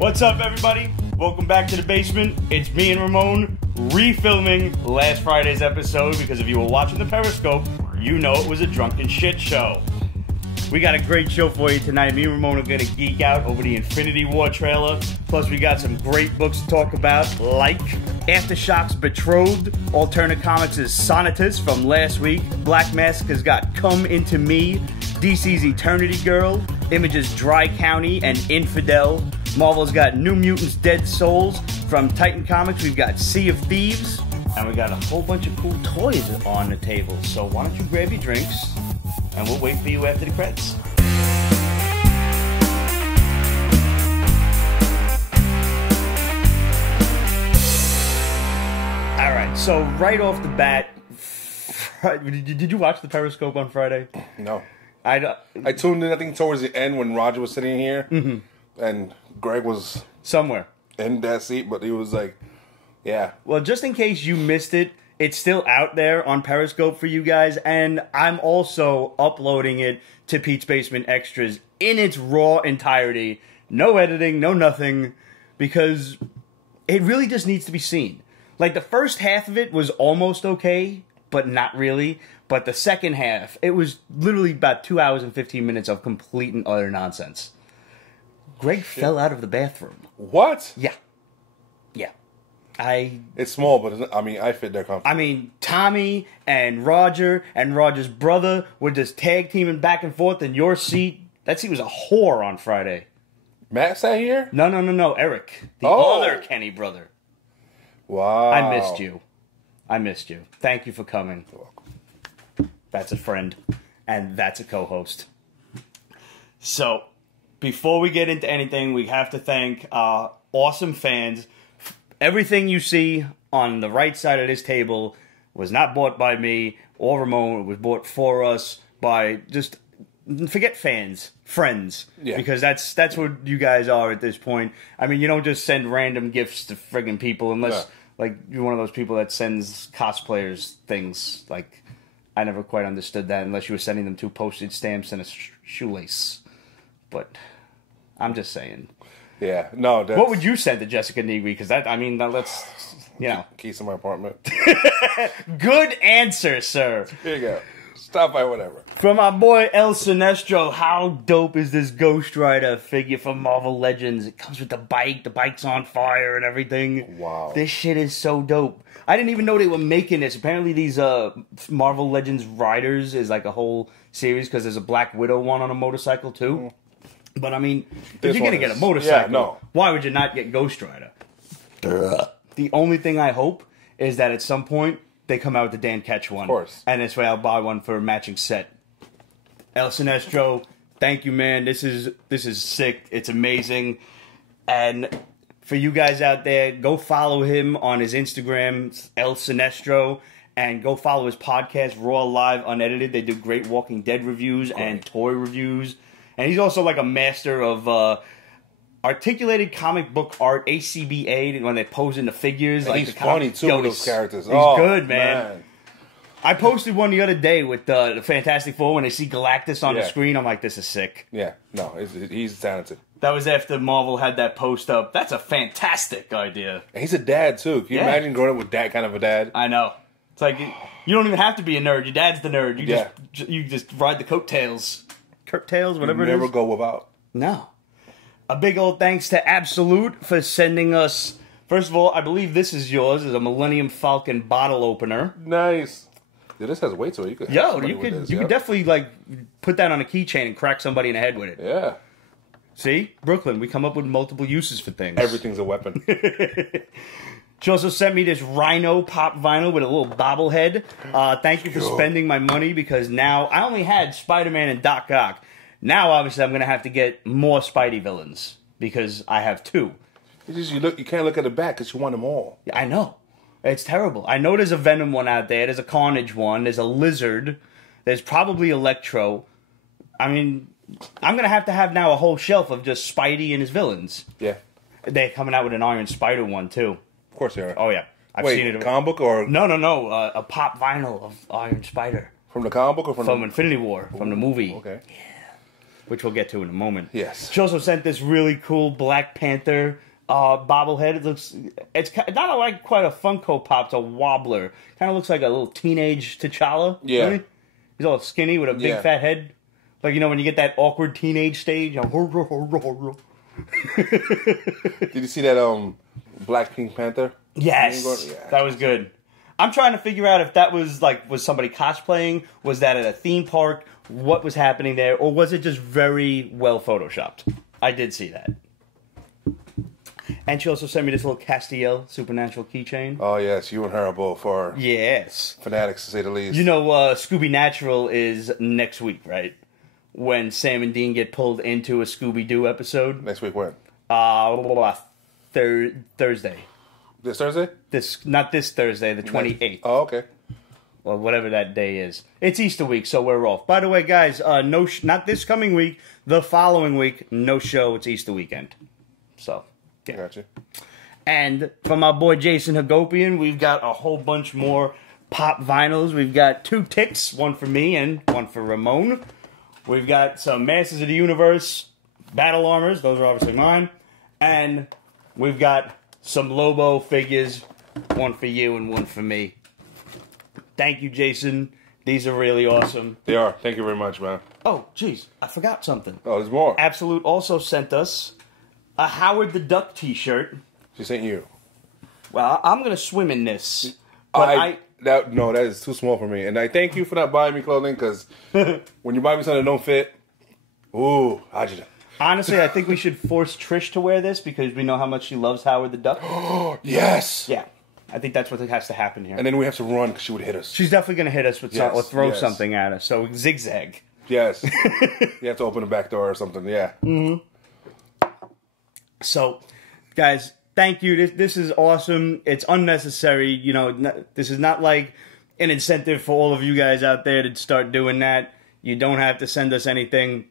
What's up, everybody? Welcome back to the basement. It's me and Ramon refilming last Friday's episode because if you were watching the Periscope, you know it was a drunken shit show. We got a great show for you tonight. Me and Ramon are going to geek out over the Infinity War trailer. Plus, we got some great books to talk about, like Aftershock's Betrothed, Alterna Comics' Sonitus from last week, Black Mask has got Come Into Me, DC's Eternity Girl, Image's Dry County, and Infidel. Marvel's got New Mutants Dead Souls. From Titan Comics, we've got Sea of Thieves. And we got a whole bunch of cool toys on the table. So why don't you grab your drinks, and we'll wait for you after the credits. Alright, so right off the bat, did you watch the Periscope on Friday? No. I tuned in, I think, towards the end when Roger was sitting here, and Greg was somewhere in that seat, but he was like, yeah. Well, just in case you missed it, it's still out there on Periscope for you guys, and I'm also uploading it to Pete's Basement Extras in its raw entirety. No editing, no nothing, because it really just needs to be seen. Like, the first half of it was almost okay, but not really. But the second half, it was literally about 2 hours and 15 minutes of complete and utter nonsense. Greg fell out of the bathroom. What? Yeah. Yeah. It's small, but I fit there comfortably. I mean, Tommy and Roger's brother were just tag teaming back and forth in your seat. That seat was a whore on Friday. Matt sat here? No, Eric. The other Kenny brother. Wow. I missed you. Thank you for coming. You're welcome. That's a friend. And that's a co-host. So, before we get into anything, we have to thank our awesome fans. Everything you see on the right side of this table was not bought by me or Ramon. It was bought for us by just, forget fans, friends. Yeah. Because that's what you guys are at this point. I mean, you don't just send random gifts to friggin' people unless, like, you're one of those people that sends cosplayers things. Like, I never quite understood that unless you were sending them 2 postage stamps and a shoelace. But I'm just saying. Yeah, no. What would you send to Jessica Negri? Because let's, keys in my apartment. Good answer, sir. Here you go. Stop by whatever. From our boy El Sinestro, how dope is this Ghost Rider figure from Marvel Legends? It comes with the bike. The bike's on fire and everything. Wow. This shit is so dope. I didn't even know they were making this. Apparently these Marvel Legends Riders is like a whole series because there's a Black Widow one on a motorcycle too. But I mean, if you're going to get a motorcycle, why would you not get Ghost Rider? The only thing I hope is that at some point they come out with the Dan Ketch one. Of course. And this way I'll buy one for a matching set. El Sinestro, thank you, man. This is sick. It's amazing. And for you guys out there, go follow him on his Instagram, El Sinestro, and go follow his podcast, Raw Live Unedited. They do great Walking Dead reviews and toy reviews. And he's also like a master of articulated comic book art, ACBA, when they pose in the figures. And like he's funny, too, with those characters. He's good, man. I posted one the other day with the Fantastic Four when they see Galactus on the screen. I'm like, this is sick. Yeah, no, he's talented. That was after Marvel had that post up. That's a fantastic idea. And he's a dad, too. Can you imagine growing up with that kind of a dad? I know. It's like, you don't even have to be a nerd. Your dad's the nerd. You just ride the coattails. Curtails, whatever it is. Never go without. No. A big old thanks to Absolute for sending us... First of all, I believe this is yours. It's a Millennium Falcon bottle opener. Nice. Yeah, this has weight to it. You could you could definitely like put that on a keychain and crack somebody in the head with it. Yeah. See? Brooklyn, we come up with multiple uses for things. Everything's a weapon. She also sent me this Rhino pop vinyl with a little bobblehead. Thank you for spending my money because now I only had Spider-Man and Doc Ock. Now, obviously, I'm going to have to get more Spidey villains because I have 2. You can't look at the back because you want them all. I know. It's terrible. I know there's a Venom one out there. There's a Carnage one. There's a Lizard. There's probably Electro. I mean, I'm going to have now a whole shelf of just Spidey and his villains. Yeah. They're coming out with an Iron Spider one, too. Of course they are. Oh, yeah. I've seen it. Comic book or? No. A pop vinyl of Iron Spider. From the comic book or from Infinity War, from the movie. Okay. Yeah. which we'll get to in a moment. Yes. She also sent this really cool Black Panther bobblehead. It's not like quite a Funko Pop, it's a wobbler. Kind of looks like a little teenage T'Challa. Yeah. Really? He's all skinny with a big fat head. Like, you know, when you get that awkward teenage stage. Did you see that Black Pink Panther? Yes. Yeah. That was good. I'm trying to figure out if that was somebody cosplaying? Was that at a theme park? What was happening there? Or was it just very well photoshopped? I did see that. And she also sent me this little Castiel supernatural keychain. Oh, yes. You and her are both are fanatics, to say the least. You know, Scooby Natural is next week, right? When Sam and Dean get pulled into a Scooby-Doo episode. Next week when? Thursday. This Thursday? Not this Thursday, the 28th. Oh, okay. Well, whatever that day is. It's Easter week, so we're off. By the way, guys, not this coming week, the following week, no show. It's Easter weekend. So, yeah. Gotcha. And from our boy Jason Hagopian, we've got a whole bunch more pop vinyls. We've got 2 ticks, one for me and one for Ramon. We've got some Masters of the Universe battle armors. Those are obviously mine. And we've got some Lobo figures, one for you and one for me. Thank you, Jason. These are really awesome. They are. Thank you very much, man. Oh, jeez. I forgot something. Oh, there's more. Absolute also sent us a Howard the Duck t-shirt. She sent you. Well, I'm going to swim in this. But that is too small for me. And I thank you for not buying me clothing, because when you buy me something that don't fit, ooh, agita. Honestly, I think we should force Trish to wear this because we know how much she loves Howard the Duck. Yes! Yeah. I think that's what has to happen here. And then we have to run because she would hit us. She's definitely going to hit us with something or throw something at us. So zigzag. Yes. You have to open the back door or something, yeah. Mm-hmm. So, guys, thank you. This is awesome. It's unnecessary. You know, this is not like an incentive for all of you guys out there to start doing that. You don't have to send us anything.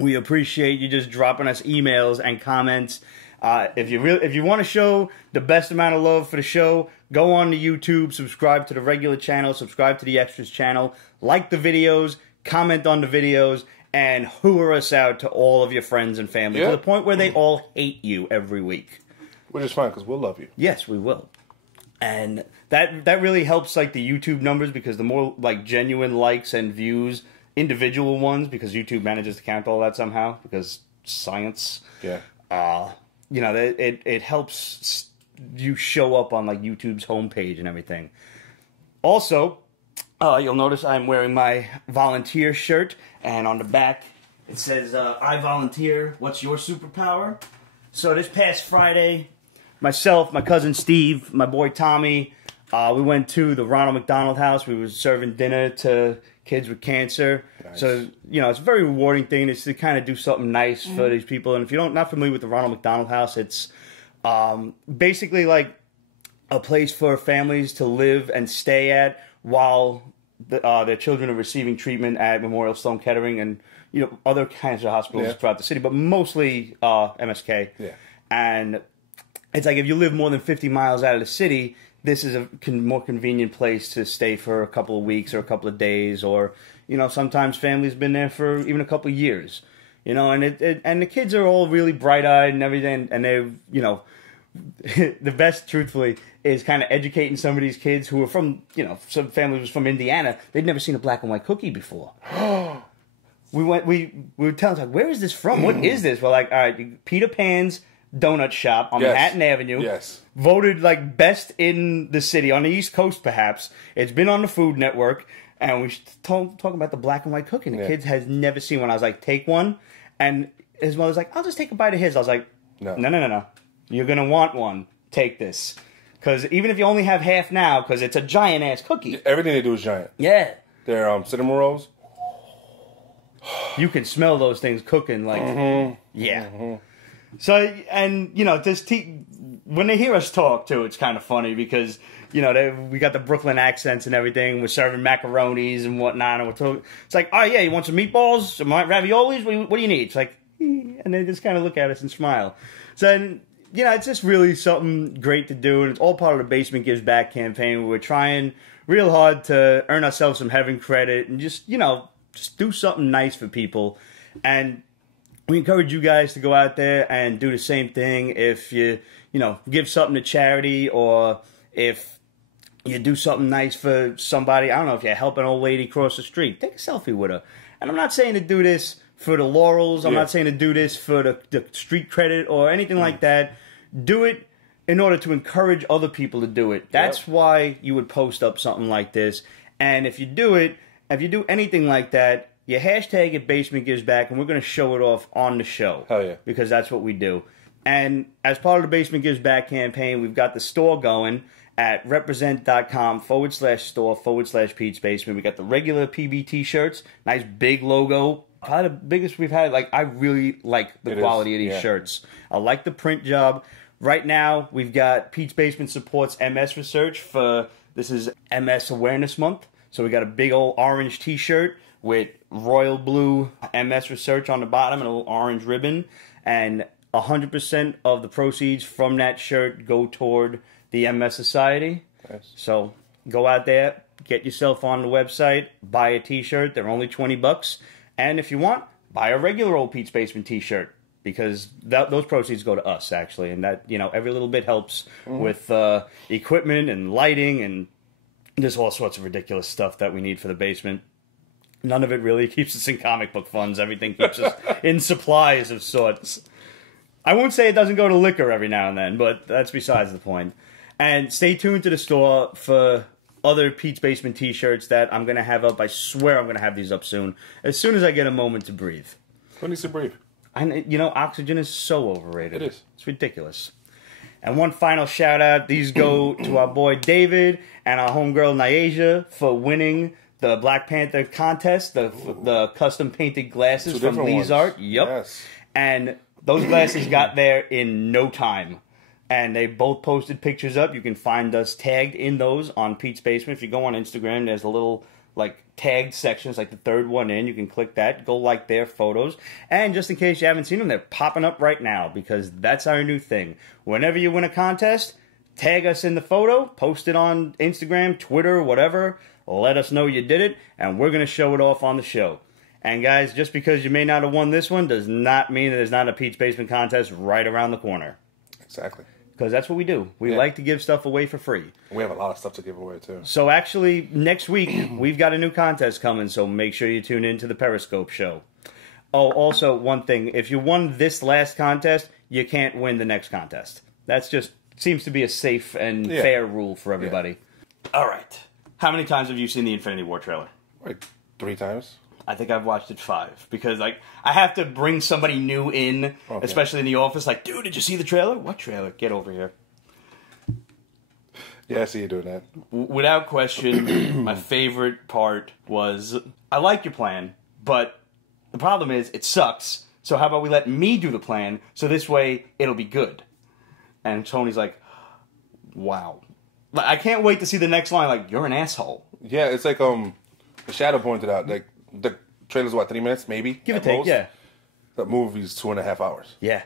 We appreciate you just dropping us emails and comments. If you want to show the best amount of love for the show, go on to YouTube, subscribe to the regular channel, subscribe to the extras channel, like the videos, comment on the videos, and hoover us out to all of your friends and family to the point where they all hate you every week. Which is fine, because we'll love you. Yes, we will. And that really helps like the YouTube numbers, because the more like genuine likes and views, individual ones, because YouTube manages to count all that somehow, because science. Yeah. You know, it helps you show up on like YouTube's homepage and everything. Also, you'll notice I'm wearing my volunteer shirt, and on the back it says, I volunteer, what's your superpower? So this past Friday, myself, my cousin Steve, my boy Tommy, we went to the Ronald McDonald House. We were serving dinner to kids with cancer. Nice. So, you know, it's a very rewarding thing. It's to kind of do something nice for these people. And if you're not familiar with the Ronald McDonald House, it's basically like a place for families to live and stay at while their children are receiving treatment at Memorial Sloan Kettering and, you know, other cancer hospitals throughout the city, but mostly MSK. Yeah. And it's like if you live more than 50 miles out of the city, this is a more convenient place to stay for a couple of weeks or a couple of days, or, you know, sometimes families been there for even a couple of years, you know, and and the kids are all really bright-eyed and everything, and they're, you know, the best, truthfully, is kind of educating some of these kids who are from, you know, some families was from Indiana. They'd never seen a black and white cookie before. we were telling them, like, where is this from? What is this? We're like, all right, Peter Pan's donut shop on Manhattan Avenue. Yes. Voted like best in the city, on the East Coast perhaps. It's been on the Food Network, and we talking about the black and white cookie. And the kids has never seen one. I was like, take one, and his mother's like, I'll just take a bite of his. I was like, no. You're gonna want one. Take this, because even if you only have half now, because it's a giant ass cookie. Everything they do is giant. Yeah. They're cinnamon rolls. You can smell those things cooking like So, and, you know, when they hear us talk, too, it's kind of funny because, you know, we got the Brooklyn accents and everything. We're serving macaronis and whatnot. And it's like, oh, yeah, you want some meatballs? Some raviolis? What do you need? It's like, and they just kind of look at us and smile. So, you know, it's just really something great to do. And it's all part of the Basement Gives Back campaign. Where we're trying real hard to earn ourselves some heaven credit and just, you know, just do something nice for people. And we encourage you guys to go out there and do the same thing. If you give something to charity, or if you do something nice for somebody, I don't know, if you help an old lady cross the street, take a selfie with her. And I'm not saying to do this for the laurels. I'm not saying to do this for the street credit or anything like that. Do it in order to encourage other people to do it. That's why you would post up something like this. And if you do anything like that, you hashtag it Basement Gives Back, and we're going to show it off on the show. Hell yeah. Because that's what we do. And as part of the Basement Gives Back campaign, we've got the store going at represent.com/store/Pete's Basement. We got the regular PB t-shirts, nice big logo. Probably the biggest we've had. Like, I really like the quality of these shirts. I like the print job. Right now, we've got Pete's Basement supports MS research this is MS Awareness Month. So we got a big old orange t-shirt with royal blue MS research on the bottom and a little orange ribbon. And 100% of the proceeds from that shirt go toward the MS Society. Nice. So go out there, get yourself on the website, buy a t-shirt. They're only $20. And if you want, buy a regular old Pete's Basement t-shirt, because those proceeds go to us, actually. And that, every little bit helps with equipment and lighting, and there's all sorts of ridiculous stuff that we need for the basement. None of it really keeps us in comic book funds. Everything keeps us in supplies of sorts. I won't say it doesn't go to liquor every now and then, but that's besides the point. And stay tuned to the store for other Pete's Basement t-shirts that I'm going to have up. I swear I'm going to have these up soon as I get a moment to breathe. Who needs to breathe? And, oxygen is so overrated. It is. It's ridiculous. And one final shout-out. These go to our boy David and our homegirl Nyasia for winning the Black Panther contest, the custom-painted glasses from Lee's Art. Yep. Yes. And those glasses got there in no time. And they both posted pictures up. You can find us tagged in those on Pete's Basement. If you go on Instagram, there's a little, tagged section. It's like the third one in. You can click that. Go like their photos. And just in case you haven't seen them, they're popping up right now, because that's our new thing. Whenever you win a contest, tag us in the photo, post it on Instagram, Twitter, whatever. Let us know you did it, and we're going to show it off on the show. And guys, just because you may not have won this one does not mean that there's not a Pete's Basement contest right around the corner. Exactly. Because that's what we do. We like to give stuff away for free. We have a lot of stuff to give away, too. So actually, next week, we've got a new contest coming, so make sure you tune in to the Periscope show. Oh, also, one thing. If you won this last contest, you can't win the next contest. That's just seems to be a safe and fair rule for everybody. Yeah. All right. How many times have you seen the Infinity War trailer? Like 3 times. I think I've watched it 5, because I have to bring somebody new in, especially in the office. Like, dude, did you see the trailer? What trailer? Get over here. Yeah, I see you doing that. Without question, my favorite part was, I like your plan, but the problem is it sucks. So how about we let me do the plan, so this way it'll be good. And Tony's like, wow. I can't wait to see the next line. Like, you're an asshole. Yeah, it's like Shadow pointed out, like, the trailer's, 3 minutes, maybe? Give or take, most. Yeah. The movie's 2.5 hours. Yeah.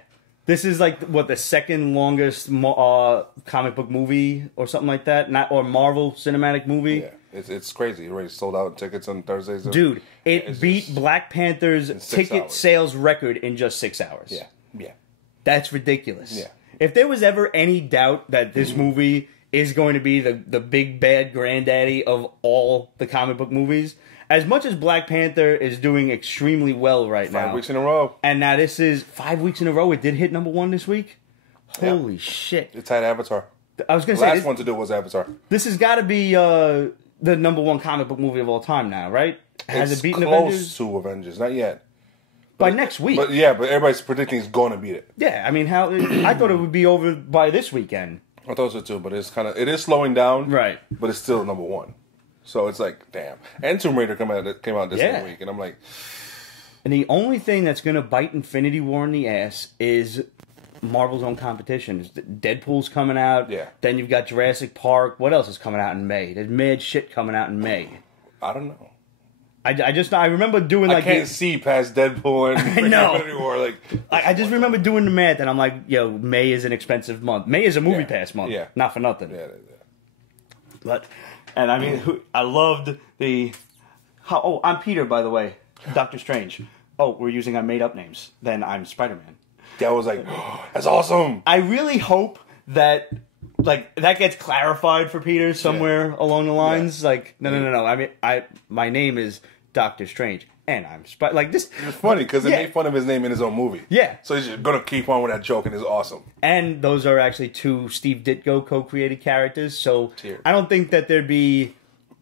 This is, the second longest comic book movie or something like that? Or Marvel cinematic movie? Yeah. It's crazy. It already sold out tickets on Thursdays. Dude, it beat Black Panther's ticket sales record in just 6 hours. Yeah. Yeah. That's ridiculous. Yeah. If there was ever any doubt that this movie is going to be the big bad granddaddy of all the comic book movies, as much as Black Panther is doing extremely well right now. 5 weeks in a row. And now this is 5 weeks in a row. It did hit #1 this week. Holy shit. It's had Avatar. I was going to say. Last one to do was Avatar. This has got to be the #1 comic book movie of all time now, right? Has it beaten Avengers? It's close to Avengers. Not yet. By next week. But everybody's predicting it's going to beat it. Yeah, I mean, I thought it would be over by this weekend. I thought so too, but it is slowing down. Right. But it's still #1. So it's like, damn. And Tomb Raider came out this week, and I'm like... And the only thing that's going to bite Infinity War in the ass is Marvel's own competition. Deadpool's coming out. Yeah. Then you've got Jurassic Park. What else is coming out in May? There's mad shit coming out in May. I don't know. I remember doing I can't see past Deadpool and Infinity War. I just remember doing the math, and I'm like, yo, May is an expensive month. May is a movie pass month. Yeah. Not for nothing. Yeah. But... And I mean, I loved I'm Peter, by the way, Doctor Strange. oh, we're using our made-up names, then I'm Spider-Man. That was like, oh, that's awesome. I really hope that, like, that gets clarified for Peter somewhere along the lines. Like, no. I mean, my name is Doctor Strange, and I'm like this. It's funny because they made fun of his name in his own movie. Yeah. So he's just gonna keep on with that joke, and it's awesome. And those are actually 2 Steve Ditko co-created characters. So I don't think that there'd be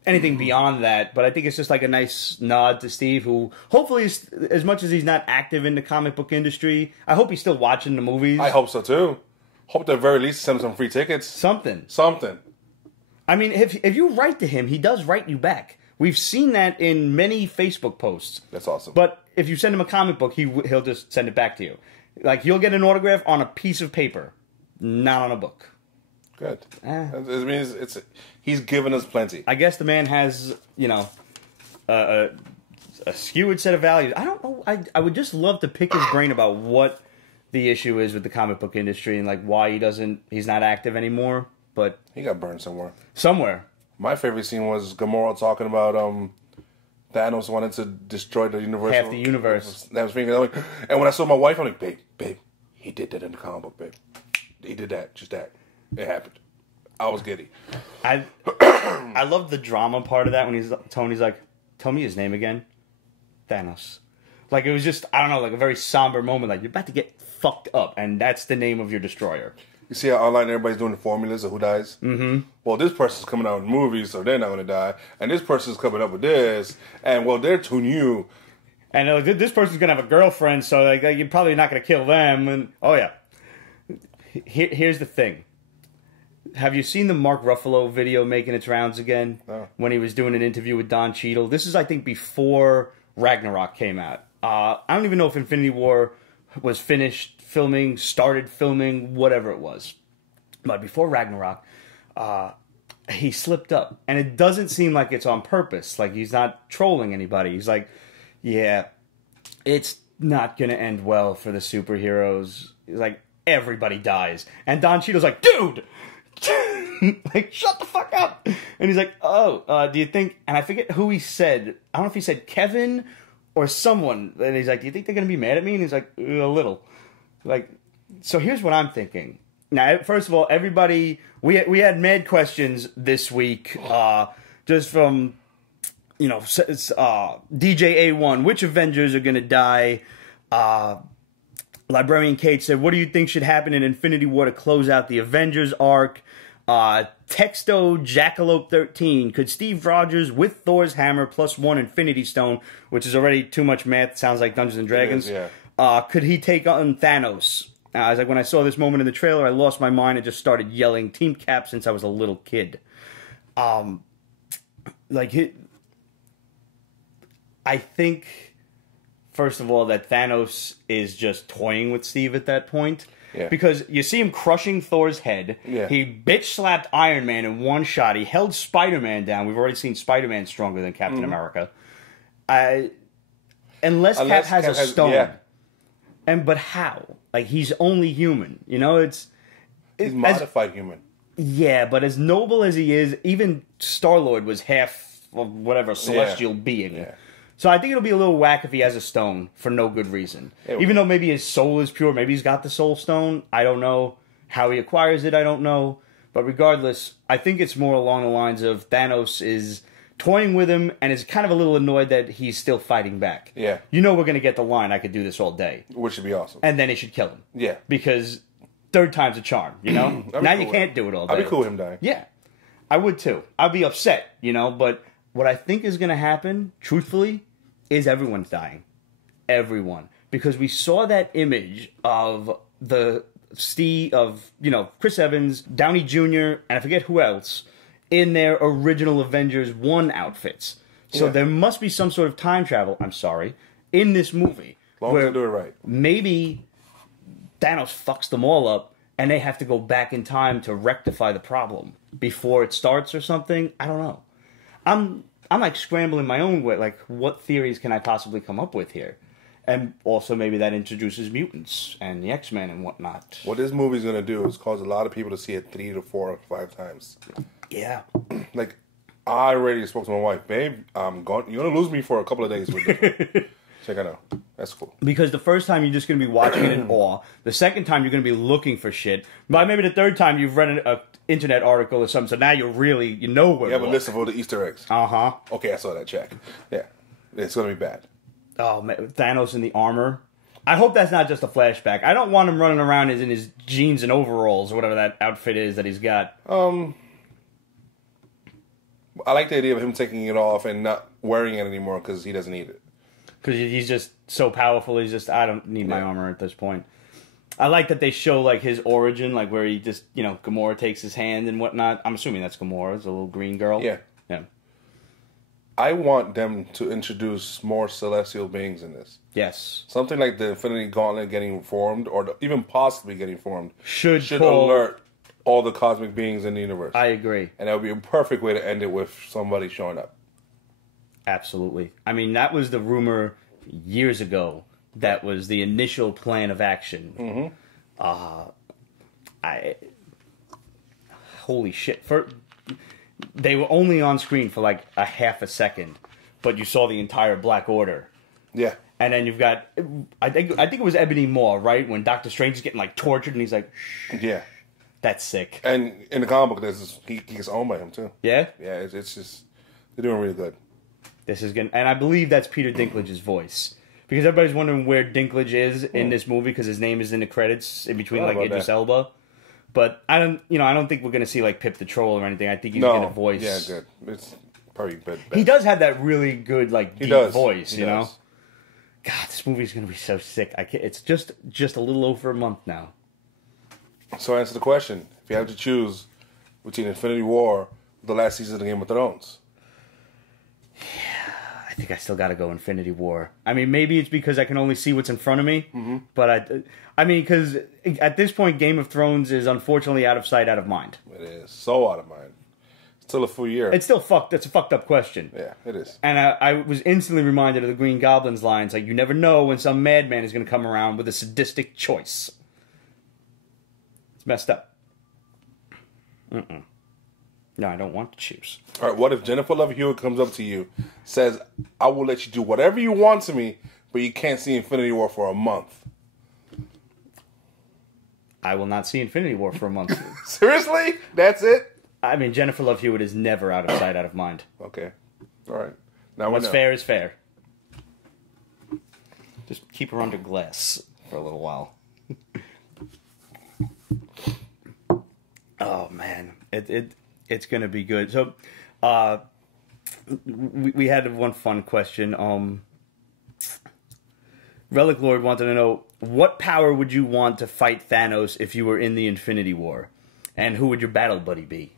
anything beyond that, but I think it's just like a nice nod to Steve, who hopefully, as much as he's not active in the comic book industry, I hope he's still watching the movies. I hope so too. Hope at the very least send him some free tickets. Something. I mean, if you write to him, he does write you back. We've seen that in many Facebook posts. That's awesome. But if you send him a comic book, he'll just send it back to you. Like, you'll get an autograph on a piece of paper, not on a book. Good. It means he's given us plenty. I guess the man has, a skewed set of values. I don't know. I would just love to pick his brain about what the issue is with the comic book industry and like why he's not active anymore. But he got burned somewhere. My favorite scene was Gamora talking about Thanos wanted to destroy the universe. Half the universe. That was like, and when I saw my wife, I'm like, babe, he did that in the comic book, babe. He did that, just that. It happened. I was giddy. I love the drama part of that when Tony's like, tell me his name again. Thanos. Like, it was just, I don't know, like a very somber moment. Like, you're about to get fucked up, and that's the name of your destroyer. You see how online everybody's doing the formulas of who dies? Mm-hmm. Well, this person's coming out in movies, so they're not going to die. And this person's coming up with this, and, well, they're too new. And this person's going to have a girlfriend, so like you're probably not going to kill them. And oh, yeah. Here's the thing. Have you seen the Mark Ruffalo video making its rounds again? No. When he was doing an interview with Don Cheadle. This is, I think, before Ragnarok came out. I don't even know if Infinity War was finished filming, started filming, whatever it was. But before Ragnarok, he slipped up. And it doesn't seem like it's on purpose. Like, he's not trolling anybody. He's like, yeah, it's not going to end well for the superheroes. He's like, everybody dies. And Don Cheadle's like, dude! Like, shut the fuck up! And he's like, do you think... And I forget who he said. I don't know if he said Kevin or someone. And he's like, do you think they're going to be mad at me? And he's like, a little. Like, so here's what I'm thinking. Now, first of all, everybody... We had mad questions this week. Just from, DJ A1. Which Avengers are going to die? Librarian Kate said, what do you think should happen in Infinity War to close out the Avengers arc? Texto Jackalope 13. Could Steve Rogers with Thor's hammer plus 1 Infinity Stone, which is already too much math, sounds like Dungeons and Dragons. It is, yeah. Could he take on Thanos? I was like, when I saw this moment in the trailer, I lost my mind and just started yelling Team Cap since I was a little kid. I think, first of all, that Thanos is just toying with Steve at that point. Yeah. Because you see him crushing Thor's head. Yeah. He bitch-slapped Iron Man in one shot. He held Spider-Man down. We've already seen Spider-Man stronger than Captain America. Unless Cap has a stone. Yeah. But how? Like, he's only human. He's modified human. Yeah, but as noble as he is, even Star-Lord was half of whatever celestial being. Yeah. So I think it'll be a little whack if he has a stone for no good reason. Even though maybe his soul is pure, maybe he's got the soul stone. I don't know. How he acquires it, I don't know. But regardless, I think it's more along the lines of Thanos is toying with him and is kind of a little annoyed that he's still fighting back. Yeah. We're going to get the line, I could do this all day. Which would be awesome. And then he should kill him. Yeah. Because third time's a charm, Now you can't do it all day. I'd be cool with him dying. Yeah. I would too. I'd be upset, But what I think is going to happen, truthfully, is everyone's dying. Everyone. Because we saw that image of Chris Evans, Downey Jr., and I forget who else, in their original Avengers 1 outfits. So there must be some sort of time travel, in this movie. As long as they do it right. Maybe Thanos fucks them all up, and they have to go back in time to rectify the problem before it starts or something. I don't know. I'm like scrambling my own way. Like, what theories can I possibly come up with here? And also maybe that introduces mutants and the X-Men and whatnot. What this movie's going to do is cause a lot of people to see it 3 to 4 or 5 times. Yeah. Like, I already spoke to my wife. Babe, you're going to lose me for a couple of days with this. Check it out. That's cool. Because the first time you're just going to be watching it in awe. The second time you're going to be looking for shit. By maybe the third time you've read an internet article or something, so now you know where you have a list of all the Easter eggs. Uh-huh. Okay, I saw that. Check. Yeah. It's going to be bad. Oh, man, Thanos in the armor. I hope that's not just a flashback. I don't want him running around in his jeans and overalls or whatever that outfit is that he's got. I like the idea of him taking it off and not wearing it anymore because he doesn't need it. Because he's just so powerful. He's just, I don't need my armor at this point. I like that they show like his origin, like where he just, Gamora takes his hand and whatnot. I'm assuming that's Gamora, it's a little green girl. Yeah. Yeah. I want them to introduce more celestial beings in this. Yes. Something like the Infinity Gauntlet getting formed, or even possibly getting formed, should call... alert all the cosmic beings in the universe. I agree. And that would be a perfect way to end it with somebody showing up. Absolutely. I mean, that was the rumor years ago. That was the initial plan of action. Holy shit. They were only on screen for like a half a second, but you saw the entire Black Order. Yeah. And then you've got, I think it was Ebony Maw, right? When Doctor Strange is getting like tortured and he's like, shh. Yeah. That's sick. And in the comic book, he gets owned by him too. Yeah? Yeah, it's just, they're doing really good. This is good. And I believe that's Peter Dinklage's voice. Because everybody's wondering where Dinklage is in this movie because his name is in the credits in between like Idris Elba. But I don't think we're going to see like Pip the Troll or anything. I think he's going to voice. Yeah, good. It's probably better. He does have that really good like deep voice, you know? God, this movie's going to be so sick. It's just a little over a month now. So answer the question. If you have to choose between Infinity War or the last season of Game of Thrones. Yeah, I think I still got to go Infinity War. I mean, maybe it's because I can only see what's in front of me. But I mean, because at this point, Game of Thrones is unfortunately out of sight, out of mind. It is so out of mind. Still a full year. It's still fucked. It's a fucked up question. Yeah, it is. And I was instantly reminded of the Green Goblin's lines, like, you never know when some madman is going to come around with a sadistic choice. It's messed up. No, I don't want to choose. All right, what if Jennifer Love Hewitt comes up to you, says, I will let you do whatever you want to me, but you can't see Infinity War for a month? I will not see Infinity War for a month. Seriously? That's it? I mean, Jennifer Love Hewitt is never out of sight, out of mind. Okay. All right. Now what's fair is fair. Just keep her under glass for a little while. Oh, man. It's going to be good. So, we had one fun question. Relic Lord wanted to know, what power would you want to fight Thanos if you were in the Infinity War? And who would your battle buddy be?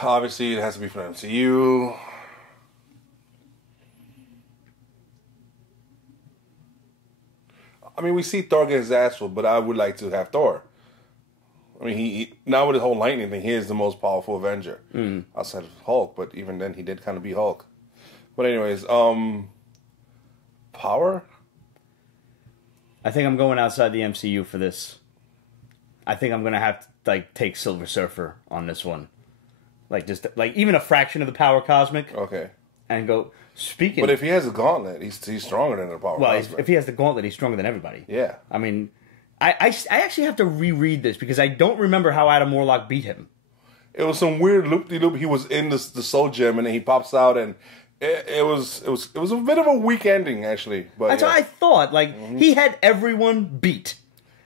Obviously, it has to be for the MCU. I mean, we see Thor get his ass full, but I would like to have Thor. I mean, he now with the whole lightning thing, he is the most powerful Avenger outside of Hulk. But even then, he did kind of be Hulk. But anyways, power. I think I'm going outside the MCU for this. I think I'm gonna have to take Silver Surfer on this one, just even a fraction of the power cosmic. Okay. And go. Speaking. But if he has a gauntlet, he's stronger than the power. Well, if he has the gauntlet, he's stronger than everybody. Yeah. I mean, I actually have to reread this because I don't remember how Adam Warlock beat him. It was some weird loop-de-loop. He was in the soul gem and then he pops out and it was a bit of a weak ending actually. But that's what I thought. He had everyone beat,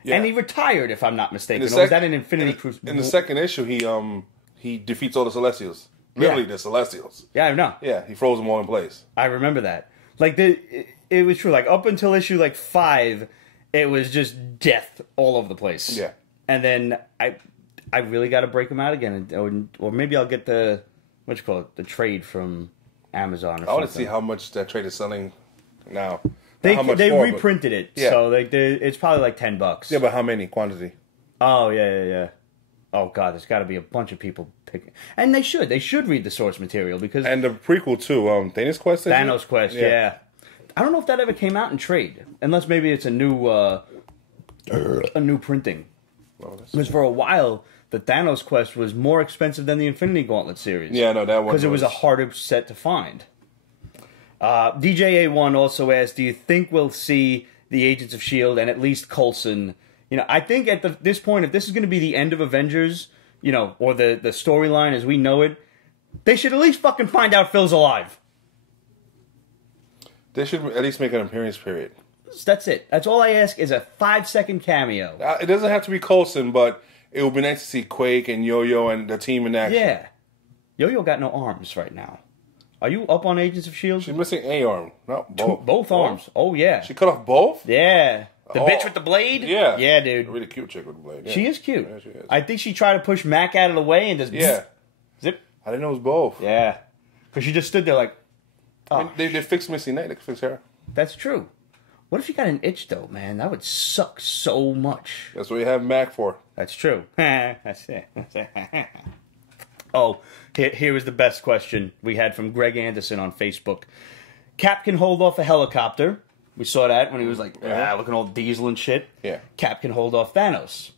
and he retired if I'm not mistaken. Or was that an Infinity Cruise? In the second issue, he defeats all the Celestials. Literally, the Celestials. Yeah, I know. Yeah, he froze them all in place. I remember that. It was true. Up until issue 5, it was just death all over the place. Yeah. And then I really got to break them out again, or maybe I'll get the the trade from Amazon. Or something. I want to see how much that trade is selling now. They reprinted it, so it's probably $10. Yeah, but how many quantity? Oh yeah. Oh god, there's got to be a bunch of people picking, and they should read the source material because and the prequel too, Thanos Quest. Thanos Quest, yeah. I don't know if that ever came out in trade, unless maybe it's a new printing. Because for a while the Thanos quest was more expensive than the Infinity Gauntlet series. Yeah, no, that one because it was a harder set to find. DJA1 also asked, do you think we'll see the Agents of S.H.I.E.L.D. and at least Coulson? You know, I think at this point, if this is going to be the end of Avengers, you know, or the storyline as we know it, they should at least fucking find out Phil's alive. They should at least make an appearance period. That's it. That's all I ask is a 5-second cameo. It doesn't have to be Coulson, but it would be nice to see Quake and Yo-Yo and the team in action. Yeah. Yo-Yo got no arms right now. Are you up on Agents of S.H.I.E.L.D.? She's missing a arm. No, both arms. Oh, yeah. She cut off both? Yeah. The bitch with the blade? Yeah. Yeah, dude. A really cute chick with the blade. Yeah. She is cute. Yeah, she is. I think she tried to push Mac out of the way and just... Yeah. Zip. I didn't know it was both. Yeah. Because she just stood there like... Oh. I mean, they fixed Missy Knight. They could fix her. That's true. What if you got an itch, though, man? That would suck so much. That's what you have Mac for. That's true. That's it. Oh, here was the best question we had from Greg Anderson on Facebook. Cap can hold off a helicopter. We saw that when he was like, looking all diesel and shit. Yeah. Cap can hold off Thanos.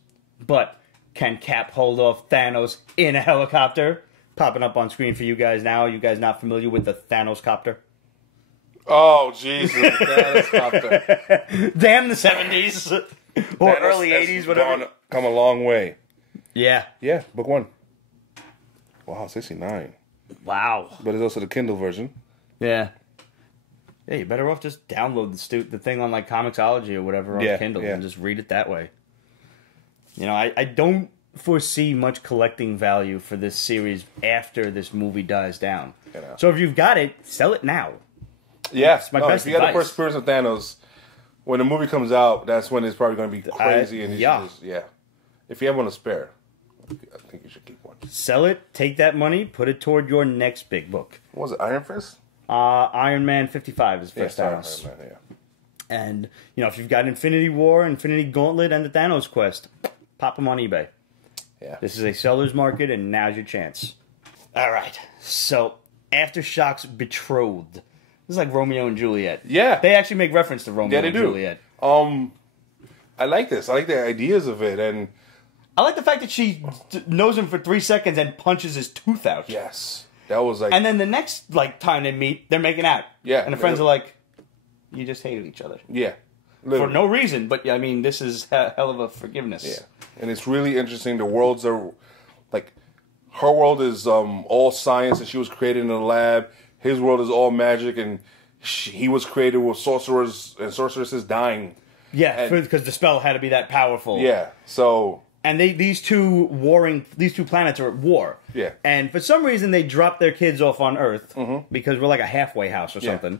But can Cap hold off Thanos in a helicopter? Popping up on screen for you guys now. You guys not familiar with the Thanos copter? Oh, Jesus. Thanos copter. Damn the 70s. Or Thanos early 80s, whatever. Come a long way. Yeah. Yeah, book one. Wow, 69. Wow. But it's also the Kindle version. Yeah. Yeah, you're better off just download the thing on like Comixology or whatever on Kindle and just read it that way. You know, I don't foresee much collecting value for this series after this movie dies down. You know. So if you've got it, sell it now. Yeah, my best if you got advice. the first appearance of Thanos, when the movie comes out, that's when it's probably going to be crazy. And if you have one to spare, I think you should keep one. Sell it, take that money, put it toward your next big book. What was it, Iron Fist? Iron Man 55 is first Thanos. Iron Man, yeah. And, you know, if you've got Infinity War, Infinity Gauntlet, and the Thanos Quest, pop them on eBay. Yeah. This is a seller's market, and now's your chance. All right. So, Aftershock's Betrothed. This is like Romeo and Juliet. Yeah. They actually make reference to Romeo and Juliet. I like this. I like the ideas of it, and I like the fact that she knows him for 3 seconds and punches his tooth out. Yes. That was like... And then the next time they meet, they're making out. Yeah. And the friends are like, you just hated each other. Yeah. For Literally. no reason, but I mean, this is a hell of a forgiveness. Yeah. And it's really interesting. The worlds are... Like, her world is all science, and she was created in a lab. His world is all magic, and he was created with sorcerers and sorceresses dying. Yeah, because the spell had to be that powerful. Yeah, so... And these two planets are at war. Yeah. And for some reason, they dropped their kids off on Earth because we're like a halfway house or something.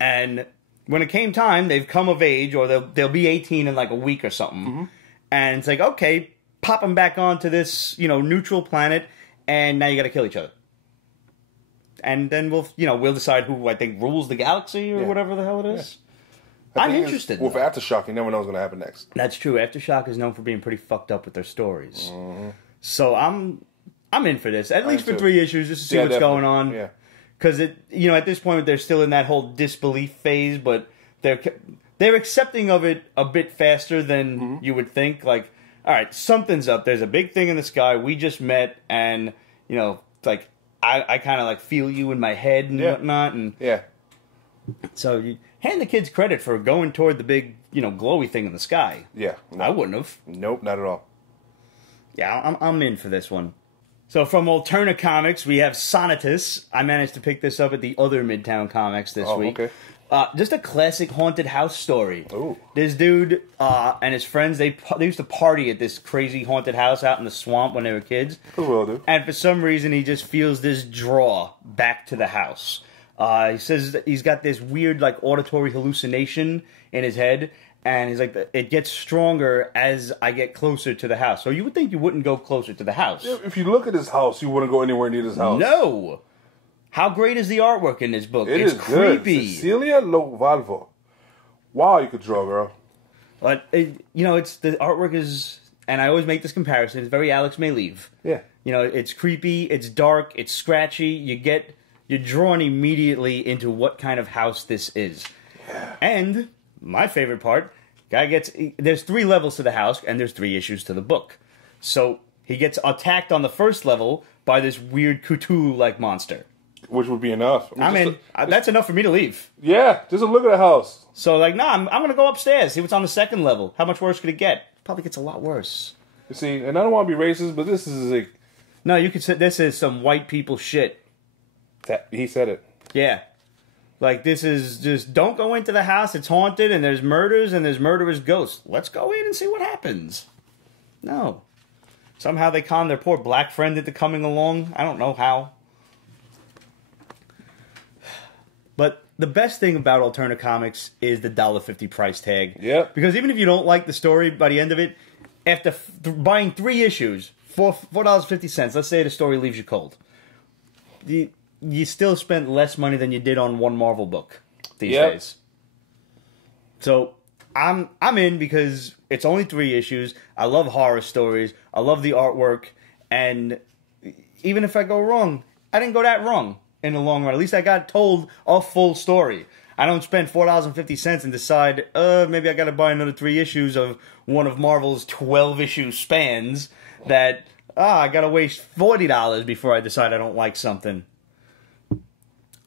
And when it came time, they've come of age, or they'll be 18 in like a week or something. And it's like, okay, pop them back onto this, neutral planet, and now you got to kill each other. And then we'll decide who I think rules the galaxy or whatever the hell it is. I'm interested. With Aftershock, you never know what's going to happen next. That's true. Aftershock is known for being pretty fucked up with their stories. So I'm in for this. At least for 3 issues, just to see what's going on. Yeah. Because at this point they're still in that whole disbelief phase, but they're accepting of it a bit faster than you would think. Like, all right, something's up. There's a big thing in the sky. We just met, and like I kind of like feel you in my head and whatnot, and so you hand the kids credit for going toward the big, glowy thing in the sky. Yeah. No. I wouldn't have. Nope, not at all. Yeah, I'm in for this one. So from Alterna Comics, we have Sonitus. I managed to pick this up at the other Midtown Comics this week. Okay. Just a classic haunted house story. Ooh. This dude and his friends, they used to party at this crazy haunted house out in the swamp when they were kids. Who will do? And for some reason, he just feels this draw back to the house. He says that he's got this weird, like, auditory hallucination in his head, and he's like, it gets stronger as I get closer to the house. So you would think you wouldn't go closer to the house. Yeah, if you look at this house, you wouldn't go anywhere near this house. No! How great is the artwork in this book? It's creepy. Good. Cecilia Lovalvo. Wow, you could draw, girl. But, it's the artwork is, and I always make this comparison, it's very Alex May Leave. Yeah. It's creepy, it's dark, it's scratchy, you're drawn immediately into what kind of house this is. Yeah. And my favorite part, there's 3 levels to the house, and there's 3 issues to the book. So He gets attacked on the first level by this weird Cthulhu-like monster. Which would be enough. That's enough for me to leave. Yeah, just a look at the house. So, like, I'm going to go upstairs, see what's on the second level. How much worse could it get? Probably gets a lot worse. You see, and I don't want to be racist, but this is like... No, you could say this is some white people shit. He said it. Yeah. Like, this is just, don't go into the house, it's haunted, and there's murders, and there's murderous ghosts. Let's go in and see what happens. No. Somehow they conned their poor black friend into coming along. I don't know how. But the best thing about Alterna Comics is the $1.50 price tag. Yeah. Because even if you don't like the story, by the end of it, after buying 3 issues, $4.50, let's say the story leaves you cold. You still spent less money than you did on one Marvel book these days. So I'm in because it's only 3 issues. I love horror stories. I love the artwork. And even if I go wrong, I didn't go that wrong in the long run. At least I got told a full story. I don't spend $4.50 and decide, maybe I got to buy another 3 issues of one of Marvel's 12-issue spans that, I got to waste $40 before I decide I don't like something.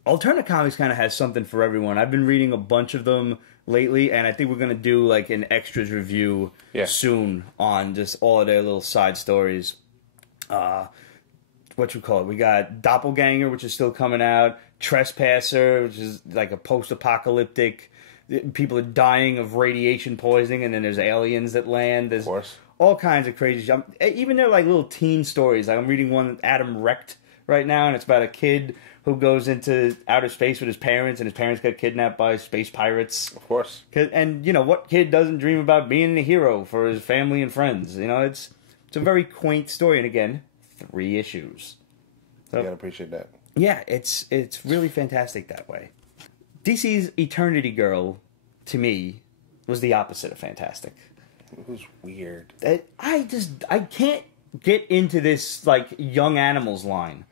Alterna Comics kind of has something for everyone. I've been reading a bunch of them lately, and I think we're going to do like an extras review soon on just all of their little side stories. What you call it? We got Doppelganger, which is still coming out. Trespasser, which is like a post-apocalyptic. People are dying of radiation poisoning, and then there's aliens that land. There's all kinds of crazy stuff. Even they're like little teen stories. Like I'm reading one, Adam Wrecked, right now, and it's about a kid who goes into outer space with his parents, and his parents got kidnapped by space pirates. Of course. And, you know, what kid doesn't dream about being a hero for his family and friends? You know, it's a very quaint story. And again, 3 issues. So, you gotta appreciate that. Yeah, it's really fantastic that way. DC's Eternity Girl, to me, was the opposite of fantastic. It was weird. I can't get into this, like, Young Animals line.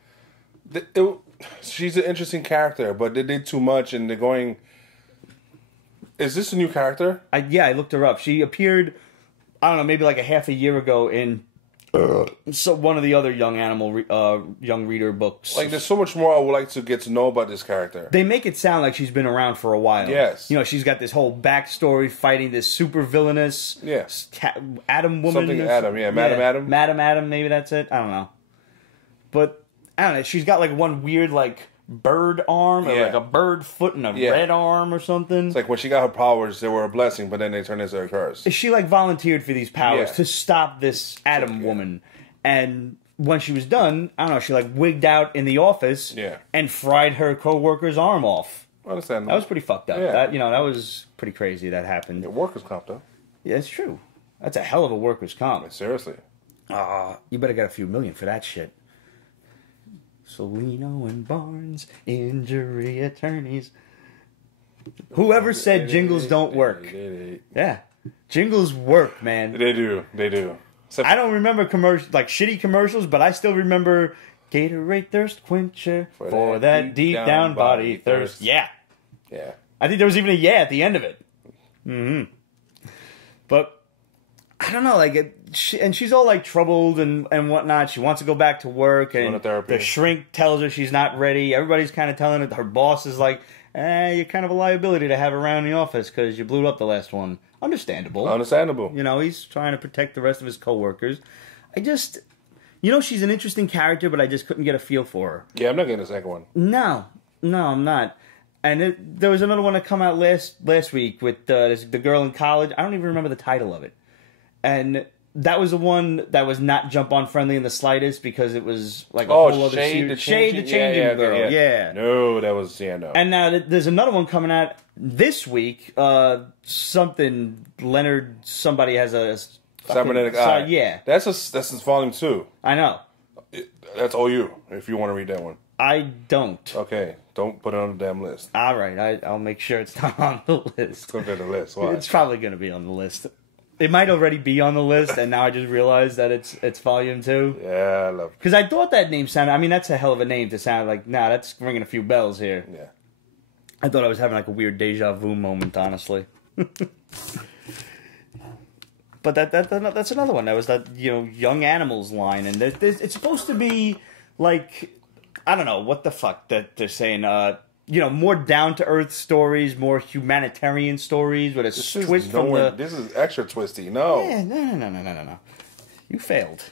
She's an interesting character, but they did too much, and they're going... Is this a new character? Yeah, I looked her up. She appeared, I don't know, maybe like a half a year ago in one of the other Young Animal, Young Reader books. Like, there's so much more I would like to get to know about this character. They make it sound like she's been around for a while. Yes. You know, she's got this whole backstory fighting this super villainous Atom woman. Something Adam, Madam Adam? Madam Adam, maybe that's it. I don't know. But I don't know, she's got like one weird like bird arm or like a bird foot and a red arm or something. It's like when she got her powers, they were a blessing, but then they turned into a curse. She like volunteered for these powers to stop this Atom woman. And when she was done, I don't know, she like wigged out in the office and fried her co-worker's arm off. Understandable. That was pretty fucked up. That was pretty crazy that happened. Workers' comp though. Yeah, it's true. That's a hell of a workers' comp. Seriously. You better get a few million for that shit. Solino and Barnes, injury attorneys. Whoever said jingles don't work? Yeah, jingles work, man. They do. They do. I don't remember shitty commercials, but I still remember Gatorade Thirst Quencher for that deep down body thirst. Yeah. I think there was even a at the end of it. But I don't know, like, and she's all like troubled and whatnot. She wants to go back to work, and the shrink tells her she's not ready. Everybody's kind of telling her. Her boss is like, you're kind of a liability to have around the office because you blew up the last one. Understandable. You know, he's trying to protect the rest of his coworkers. She's an interesting character, but I just couldn't get a feel for her. Yeah, I'm not getting a second one. No, I'm not. And there was another one that come out last week with the girl in college. I don't even remember the title of it. And that was the one that was not jump on friendly in the slightest because it was like a whole other series. Shade the Changing Girl. Yeah. No, that was no. And now there's another one coming out this week. Something Leonard. Somebody has a cybernetic eye. Yeah. That's volume 2. I know. That's all you. If you want to read that one. I don't. Okay, don't put it on the damn list. All right, I'll make sure it's not on the list. It's going to be on the list. Why? It's probably going to be on the list. It might already be on the list, and now I just realized that it's volume 2. Yeah, I love it. Because I thought that name sounded... I mean, that's a hell of a name to sound like... Nah, that's ringing a few bells here. Yeah. I thought I was having like a weird deja vu moment, honestly. But that's another one. That was that young animals line, and it's supposed to be like, I don't know what the fuck that they're saying. More down to earth stories, more humanitarian stories with a twist from the. This is extra twisty. No. Yeah, no. You failed.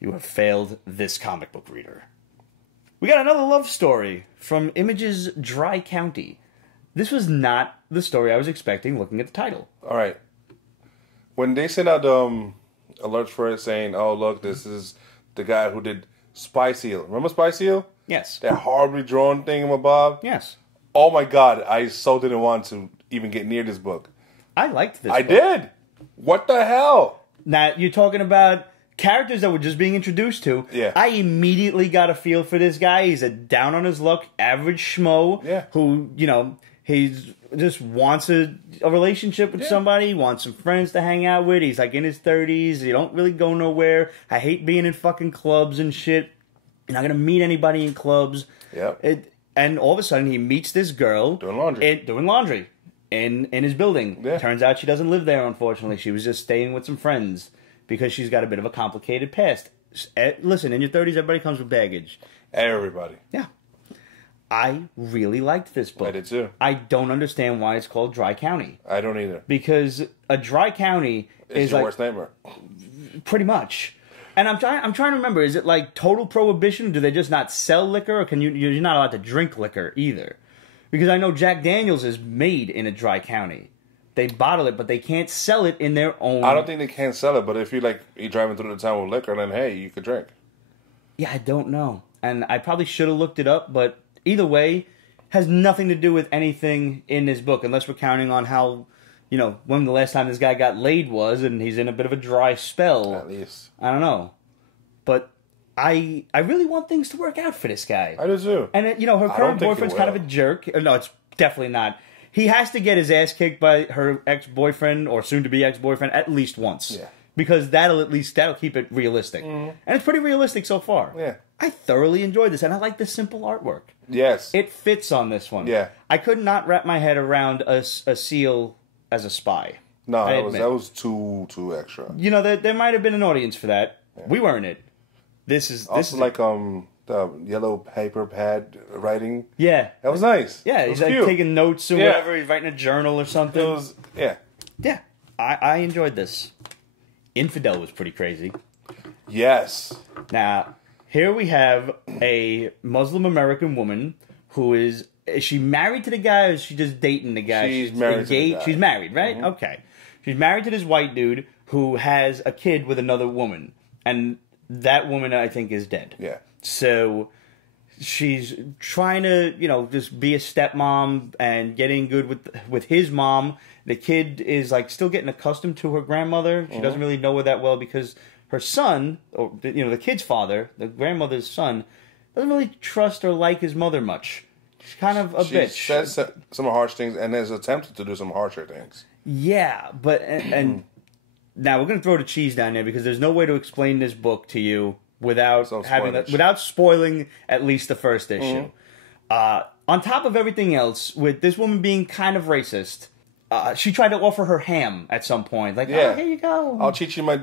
You have failed this comic book reader. We got another love story from Image's Dry County. This was not the story I was expecting looking at the title. All right. When they sent out alerts for it saying, oh, look, this is the guy who did Spy Seal. Remember Spy Seal? Yes. That horribly drawn thingamabob? Yes. Oh, my God. I so didn't want to even get near this book. I liked this I book. did. What the hell? Now, you're talking about characters that we're just being introduced to. Yeah. I immediately got a feel for this guy. He's a down on his luck, average schmo who, he's just wants a relationship with somebody, wants some friends to hang out with. He's like in his 30s. He don't really go nowhere. I hate being in fucking clubs and shit. You're not going to meet anybody in clubs. Yep. And all of a sudden, he meets this girl. Doing laundry. In his building. Yeah. Turns out she doesn't live there, unfortunately. She was just staying with some friends because she's got a bit of a complicated past. Listen, in your 30s, everybody comes with baggage. Everybody. Yeah. I really liked this book. I did too. I don't understand why it's called Dry County. I don't either. Because a dry county is your like worst nightmare. Pretty much. And I'm trying to remember, is it like total prohibition? Do they just not sell liquor, or you're not allowed to drink liquor either? Because I know Jack Daniels is made in a dry county. They bottle it, but they can't sell it in their own. I don't think they can sell it, but if you're driving through the town with liquor, then hey, you could drink. Yeah, I don't know. And I probably should have looked it up, but either way, has nothing to do with anything in this book, unless we're counting on how, when the last time this guy got laid was, and he's in a bit of a dry spell. At least. I don't know. But I really want things to work out for this guy. I do too. And, her current boyfriend's kind of a jerk. No, it's definitely not. He has to get his ass kicked by her ex-boyfriend, or soon-to-be ex-boyfriend, at least once. Yeah. Because that'll keep it realistic. And it's pretty realistic so far. Yeah. I thoroughly enjoyed this, and I like the simple artwork. Yes. It fits on this one. Yeah. I could not wrap my head around a seal as a spy. No, that was too extra. There might have been an audience for that. Yeah. We weren't it. This is like the yellow paper pad writing. Yeah. That was nice. Yeah, he's like taking notes or whatever. He's writing a journal or something. Yeah. I enjoyed this. Infidel was pretty crazy. Yes. Now, here we have a Muslim American woman who is she married to the guy, or is she just dating the guy? She's married to the guy. She's married, right? Mm-hmm. Okay. She's married to this white dude who has a kid with another woman. And that woman, I think, is dead. Yeah. So she's trying to, just be a stepmom and getting good with his mom. The kid is still getting accustomed to her grandmother. She doesn't really know her that well because her son, or the kid's father, the grandmother's son, doesn't really trust or like his mother much. She's kind of a bitch. She says some harsh things and has attempted to do some harsher things. Yeah, but and now we're going to throw the cheese down there because there's no way to explain this book to you without without spoiling at least the first issue. On top of everything else, with this woman being kind of racist, she tried to offer her ham at some point. Oh, here you go. I'll teach you my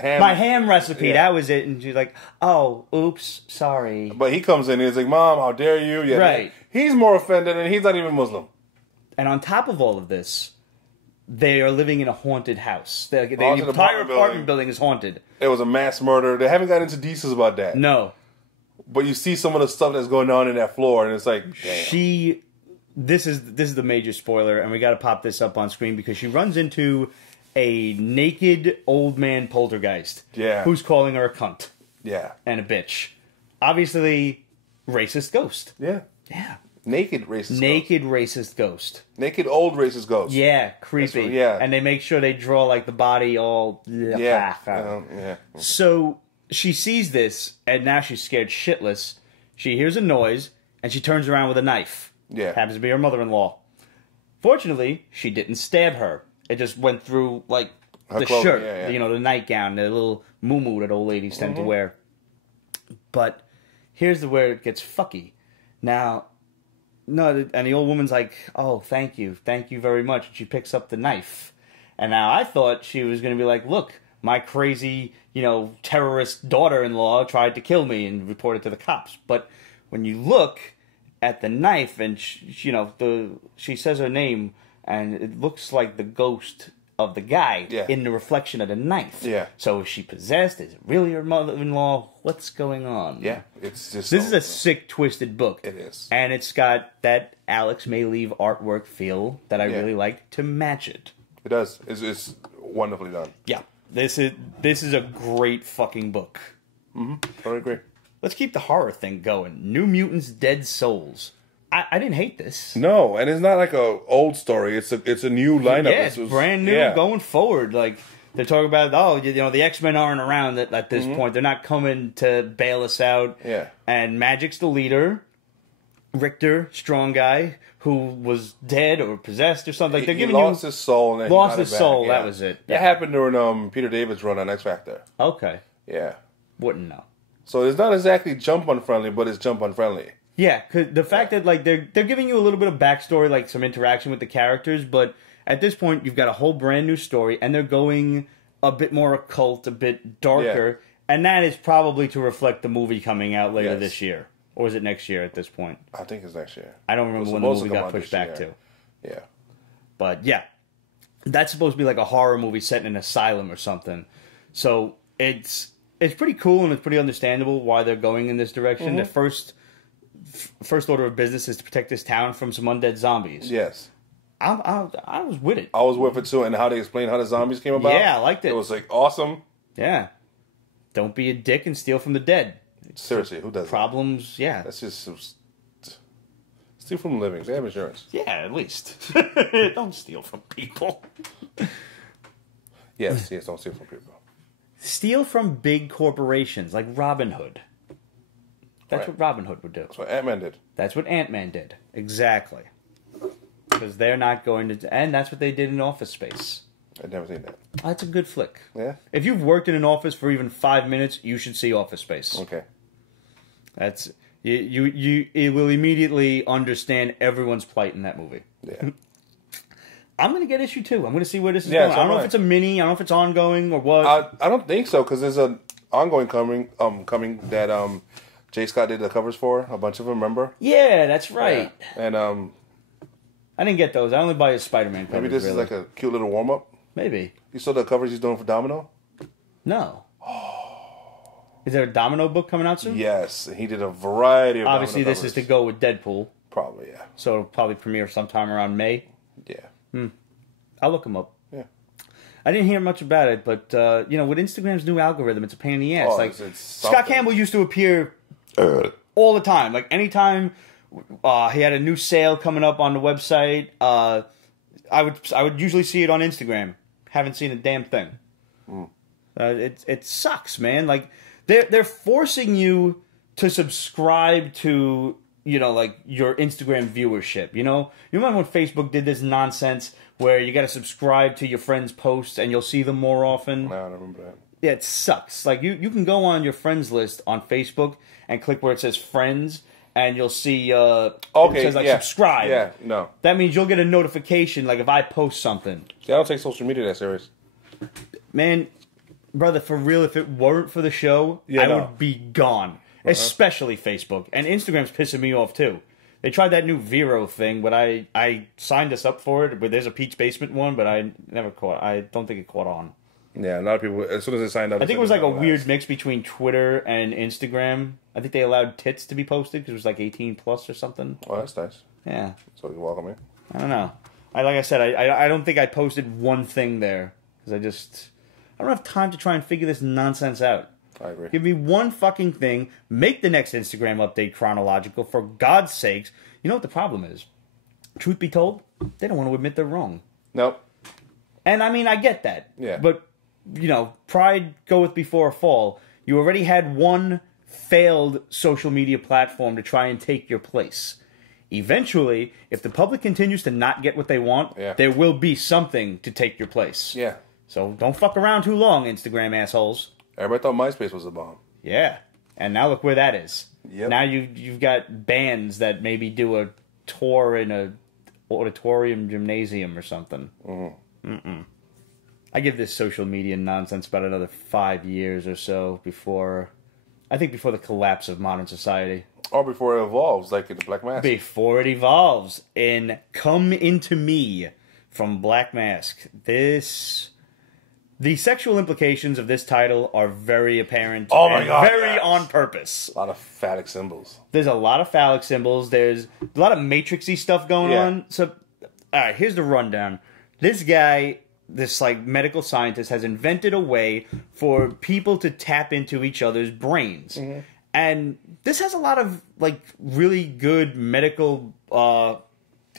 ham. My ham recipe, that was it. And she's like, oh, oops, sorry. But he comes in and he's like, Mom, how dare you? Yeah, right. He's more offended and he's not even Muslim. And on top of all of this, they are living in a haunted house. The entire apartment building is haunted. It was a mass murder. They haven't gotten into details about that. No. But you see some of the stuff that's going on in that floor, and it's like, damn. This is the major spoiler, and we got to pop this up on screen because she runs into a naked old man poltergeist. Yeah. Who's calling her a cunt. Yeah. And a bitch. Obviously, racist ghost. Yeah. Yeah. Naked racist ghost. Naked old racist ghost. Yeah, creepy. And they make sure they draw the body all. Yeah. So she sees this, and now she's scared shitless. She hears a noise, and she turns around with a knife. Yeah. Happens to be her mother-in-law. Fortunately, she didn't stab her. It just went through the clothing, shirt, the nightgown, the little muumuu that old ladies tend to wear. But here's where it gets fucky. Now. No, and the old woman's like, oh, thank you very much. And she picks up the knife. And now I thought she was going to be like, look, my crazy, terrorist daughter-in-law tried to kill me and reported to the cops. But when you look at the knife and, she says her name, and it looks like the ghost of the guy in the reflection of the knife. Yeah. So is she possessed? Is it really her mother-in-law? What's going on? Yeah. It's just... This is a sick, twisted book. It is. And it's got that Alex May Leave artwork feel that I really like to match it. It does. It's wonderfully done. Yeah. This is a great fucking book. Mm-hmm. I agree. Let's keep the horror thing going. New Mutants, Dead Souls. I didn't hate this. No, and it's not like a old story. It's a new lineup. Yeah, it's brand new going forward. Like, they're talking about, the X-Men aren't around at this point. They're not coming to bail us out. Yeah. And Magic's the leader. Richter, strong guy, who was dead or possessed or something. Like, he lost his soul. And then lost his back. soul, Yeah. That was it. That happened during Peter David's run on X Factor. Okay. Yeah. Wouldn't know. So it's not exactly jump unfriendly, but it's jump unfriendly. Yeah, cause the fact that like they're giving you a little bit of backstory, like some interaction with the characters, but at this point you've got a whole brand new story, and they're going a bit more occult, a bit darker, and that is probably to reflect the movie coming out later this year, or is it next year at this point? I think it's next year. I don't remember when the movie got pushed back to. Yeah, but yeah, that's supposed to be like a horror movie set in an asylum or something. So it's pretty cool and it's pretty understandable why they're going in this direction. The first order of business is to protect this town from some undead zombies. Yes. I was with it. I was with it too, and how they explain how the zombies came about. Yeah, I liked it. It was like awesome. Yeah. Don't be a dick and steal from the dead. Seriously, who does problems? That? Yeah. That's just steal from the living. They have insurance. Yeah, at least. Don't steal from people. Yes, don't steal from people. Steal from big corporations like Robin Hood. That's what Robin Hood would do. That's what Ant-Man did. That's what Ant-Man did. Exactly. Because they're not going to... And that's what they did in Office Space. I'd never seen that. That's a good flick. Yeah? If you've worked in an office for even 5 minutes, you should see Office Space. Okay. That's... You will immediately understand everyone's plight in that movie. Yeah. I'm going to get issue 2. I'm going to see where this is going. So I don't know if it's a mini. I don't know if it's ongoing or what. I don't think so, because there's an ongoing coming that... Jay Scott did the covers for a bunch of them, remember? Yeah, that's right. Yeah. And I didn't get those. I only buy his Spider-Man covers. Maybe this is like a cute little warm-up? Maybe. You saw the covers he's doing for Domino? No. Is there a Domino book coming out soon? Yes. He did a variety of Obviously, Domino this covers. is to go with Deadpool. Probably, yeah. So it'll probably premiere sometime around May. Yeah. I'll look him up. Yeah. I didn't hear much about it, but, with Instagram's new algorithm, it's a pain in the ass. It's Scott Campbell used to appear... all the time. Like, anytime he had a new sale coming up on the website, I would usually see it on Instagram. Haven't seen a damn thing. It sucks, man. Like, they're forcing you to subscribe to, like, your Instagram viewership, You remember when Facebook did this nonsense where you got to subscribe to your friends' posts and you'll see them more often? No, I don't remember that. Yeah, it sucks. Like, you can go on your friends list on Facebook and click where it says friends, and you'll see, it says, like, subscribe. Yeah, no. That means you'll get a notification, like, if I post something. See, I don't take social media that serious. Man, brother, for real, if it weren't for the show, I would be gone. Especially Facebook. And Instagram's pissing me off, too. They tried that new Vero thing, but I signed us up for it. But there's a Peach Basement one, but I don't think it caught on. Yeah, a lot of people, as soon as they signed up... I think it was like a weird mix between Twitter and Instagram. I think they allowed tits to be posted because it was like 18 plus or something. Oh, that's nice. Yeah. So you're welcome in. I don't know. Like I said, I don't think I posted one thing there because I don't have time to try and figure this nonsense out. I agree. Give me one fucking thing. Make the next Instagram update chronological, for God's sakes. You know what the problem is? Truth be told, they don't want to admit they're wrong. Nope. And I mean, I get that. Yeah. But, pride goeth before a fall. You already had one failed social media platform to try and take your place. Eventually, if the public continues to not get what they want, there will be something to take your place. Yeah. So don't fuck around too long, Instagram assholes. Everybody thought MySpace was a bomb. Yeah. And now look where that is. Yep. Now you've got bands that maybe do a tour in a auditorium gymnasium or something. I give this social media nonsense about another 5 years or so before the collapse of modern society. Or before it evolves, like in the Black Mask. Before it evolves in Come Into Me from Black Mask. The sexual implications of this title are very apparent. Oh my God, very yes. on purpose. A lot of phallic symbols. There's a lot of phallic symbols. There's a lot of Matrix-y stuff going on. So, alright, here's the rundown. This guy, this like medical scientist, has invented a way for people to tap into each other's brains. Mm-hmm. And this has a lot of like really good medical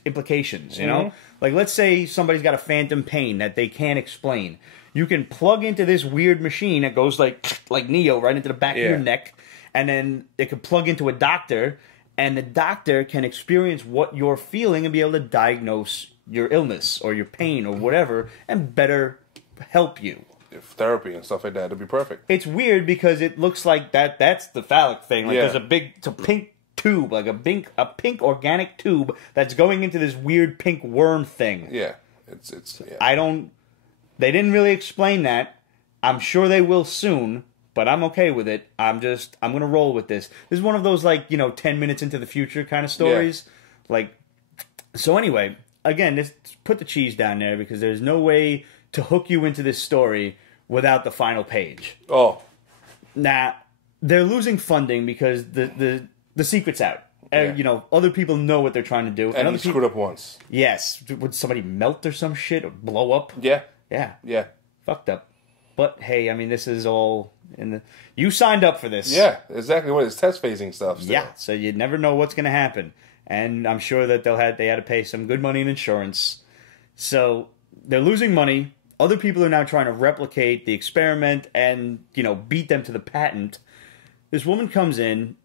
implications, you know? Like, let's say somebody's got a phantom pain that they can't explain. You can plug into this weird machine that goes like Neo right into the back of your neck, and then it can plug into a doctor, and the doctor can experience what you're feeling and be able to diagnose your illness or your pain or whatever and better help you. If therapy and stuff like that, it'd be perfect. It's weird because it looks like that's the phallic thing. Like there's it's a pink tube, like a pink organic tube that's going into this weird pink worm thing. Yeah. It's yeah. They didn't really explain that. I'm sure they will soon, but I'm okay with it. I'm going to roll with this. This is one of those, 10 minutes into the future kind of stories. Yeah. So anyway, again, just put the cheese down there because there's no way to hook you into this story without the final page. Oh. Nah, they're losing funding because the secret's out. Yeah. Other people know what they're trying to do. And he screwed up once. Yes. Would somebody melt or some shit or blow up? Yeah. Yeah. Yeah. Fucked up. But hey, I mean, this is all in the... You signed up for this. Yeah, exactly what it's test phasing stuff still. Yeah, so you never know what's going to happen. And I'm sure that they had to pay some good money in insurance. So they're losing money. Other people are now trying to replicate the experiment and, beat them to the patent. This woman comes in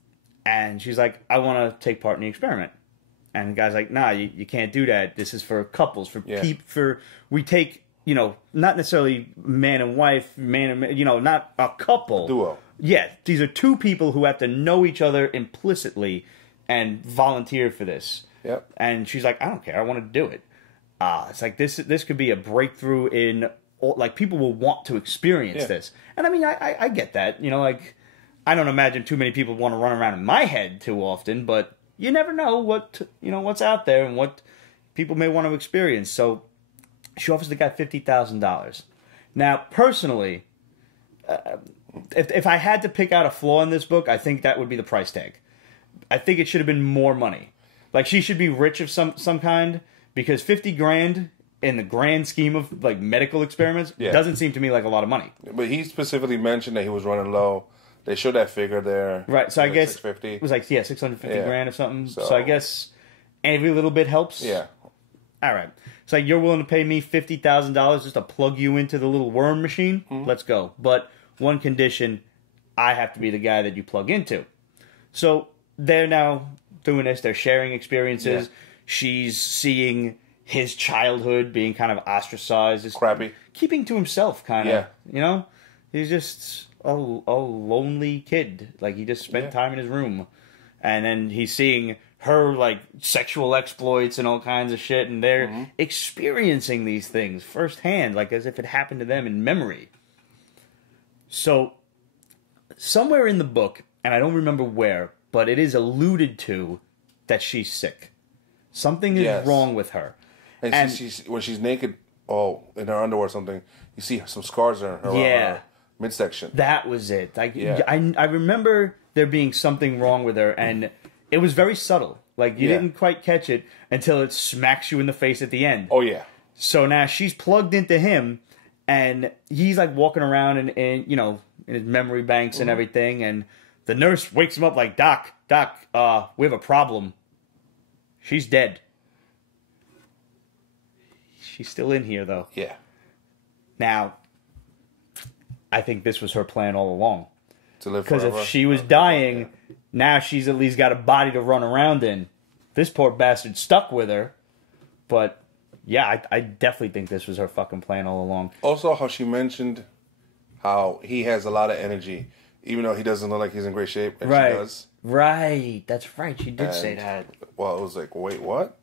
and she's like, I want to take part in the experiment. And the guy's like, nah, you can't do that. This is for couples, we take... not necessarily man and wife, not a couple. A duo. Yeah, these are two people who have to know each other implicitly and volunteer for this. Yep. And she's like, I don't care, I want to do it. It's like this could be a breakthrough in, people will want to experience this. And I mean, I get that. I don't imagine too many people want to run around in my head too often, but you never know what's out there and what people may want to experience. So she offers the guy $50,000. Now, personally, if I had to pick out a flaw in this book, I think that would be the price tag. I think it should have been more money. Like, she should be rich of some kind, because $50,000 in the grand scheme of medical experiments doesn't seem to me like a lot of money. But he specifically mentioned that he was running low. They showed that figure there. Right. So I guess 650. it was $650,000 or something. So I guess every little bit helps. Yeah. All right. It's like, you're willing to pay me $50,000 just to plug you into the little worm machine? Mm-hmm. Let's go. But one condition, I have to be the guy that you plug into. So they're now doing this. They're sharing experiences. Yeah. She's seeing his childhood being kind of ostracized. Crappy. Keeping to himself, kind of. Yeah. He's just a lonely kid. He just spent time in his room. And then he's seeing her, sexual exploits and all kinds of shit, and they're experiencing these things firsthand, as if it happened to them in memory. So, somewhere in the book, and I don't remember where, but it is alluded to that she's sick. Something is wrong with her. And when she's naked, in her underwear or something, you see some scars in her midsection. That was it. I remember there being something wrong with her, and it was very subtle. You didn't quite catch it until it smacks you in the face at the end. Oh, yeah. So now she's plugged into him, and he's, walking around in his memory banks and everything, and the nurse wakes him up like, Doc, we have a problem. She's dead. She's still in here, though. Yeah. Now, I think this was her plan all along. To live forever. Because if she was dying, now she's at least got a body to run around in. This poor bastard stuck with her. But, yeah, I definitely think this was her fucking plan all along. Also, how she mentioned how he has a lot of energy, even though he doesn't look like he's in great shape, and she does. Right, that's right. She did say that. Well, it was like, wait, what?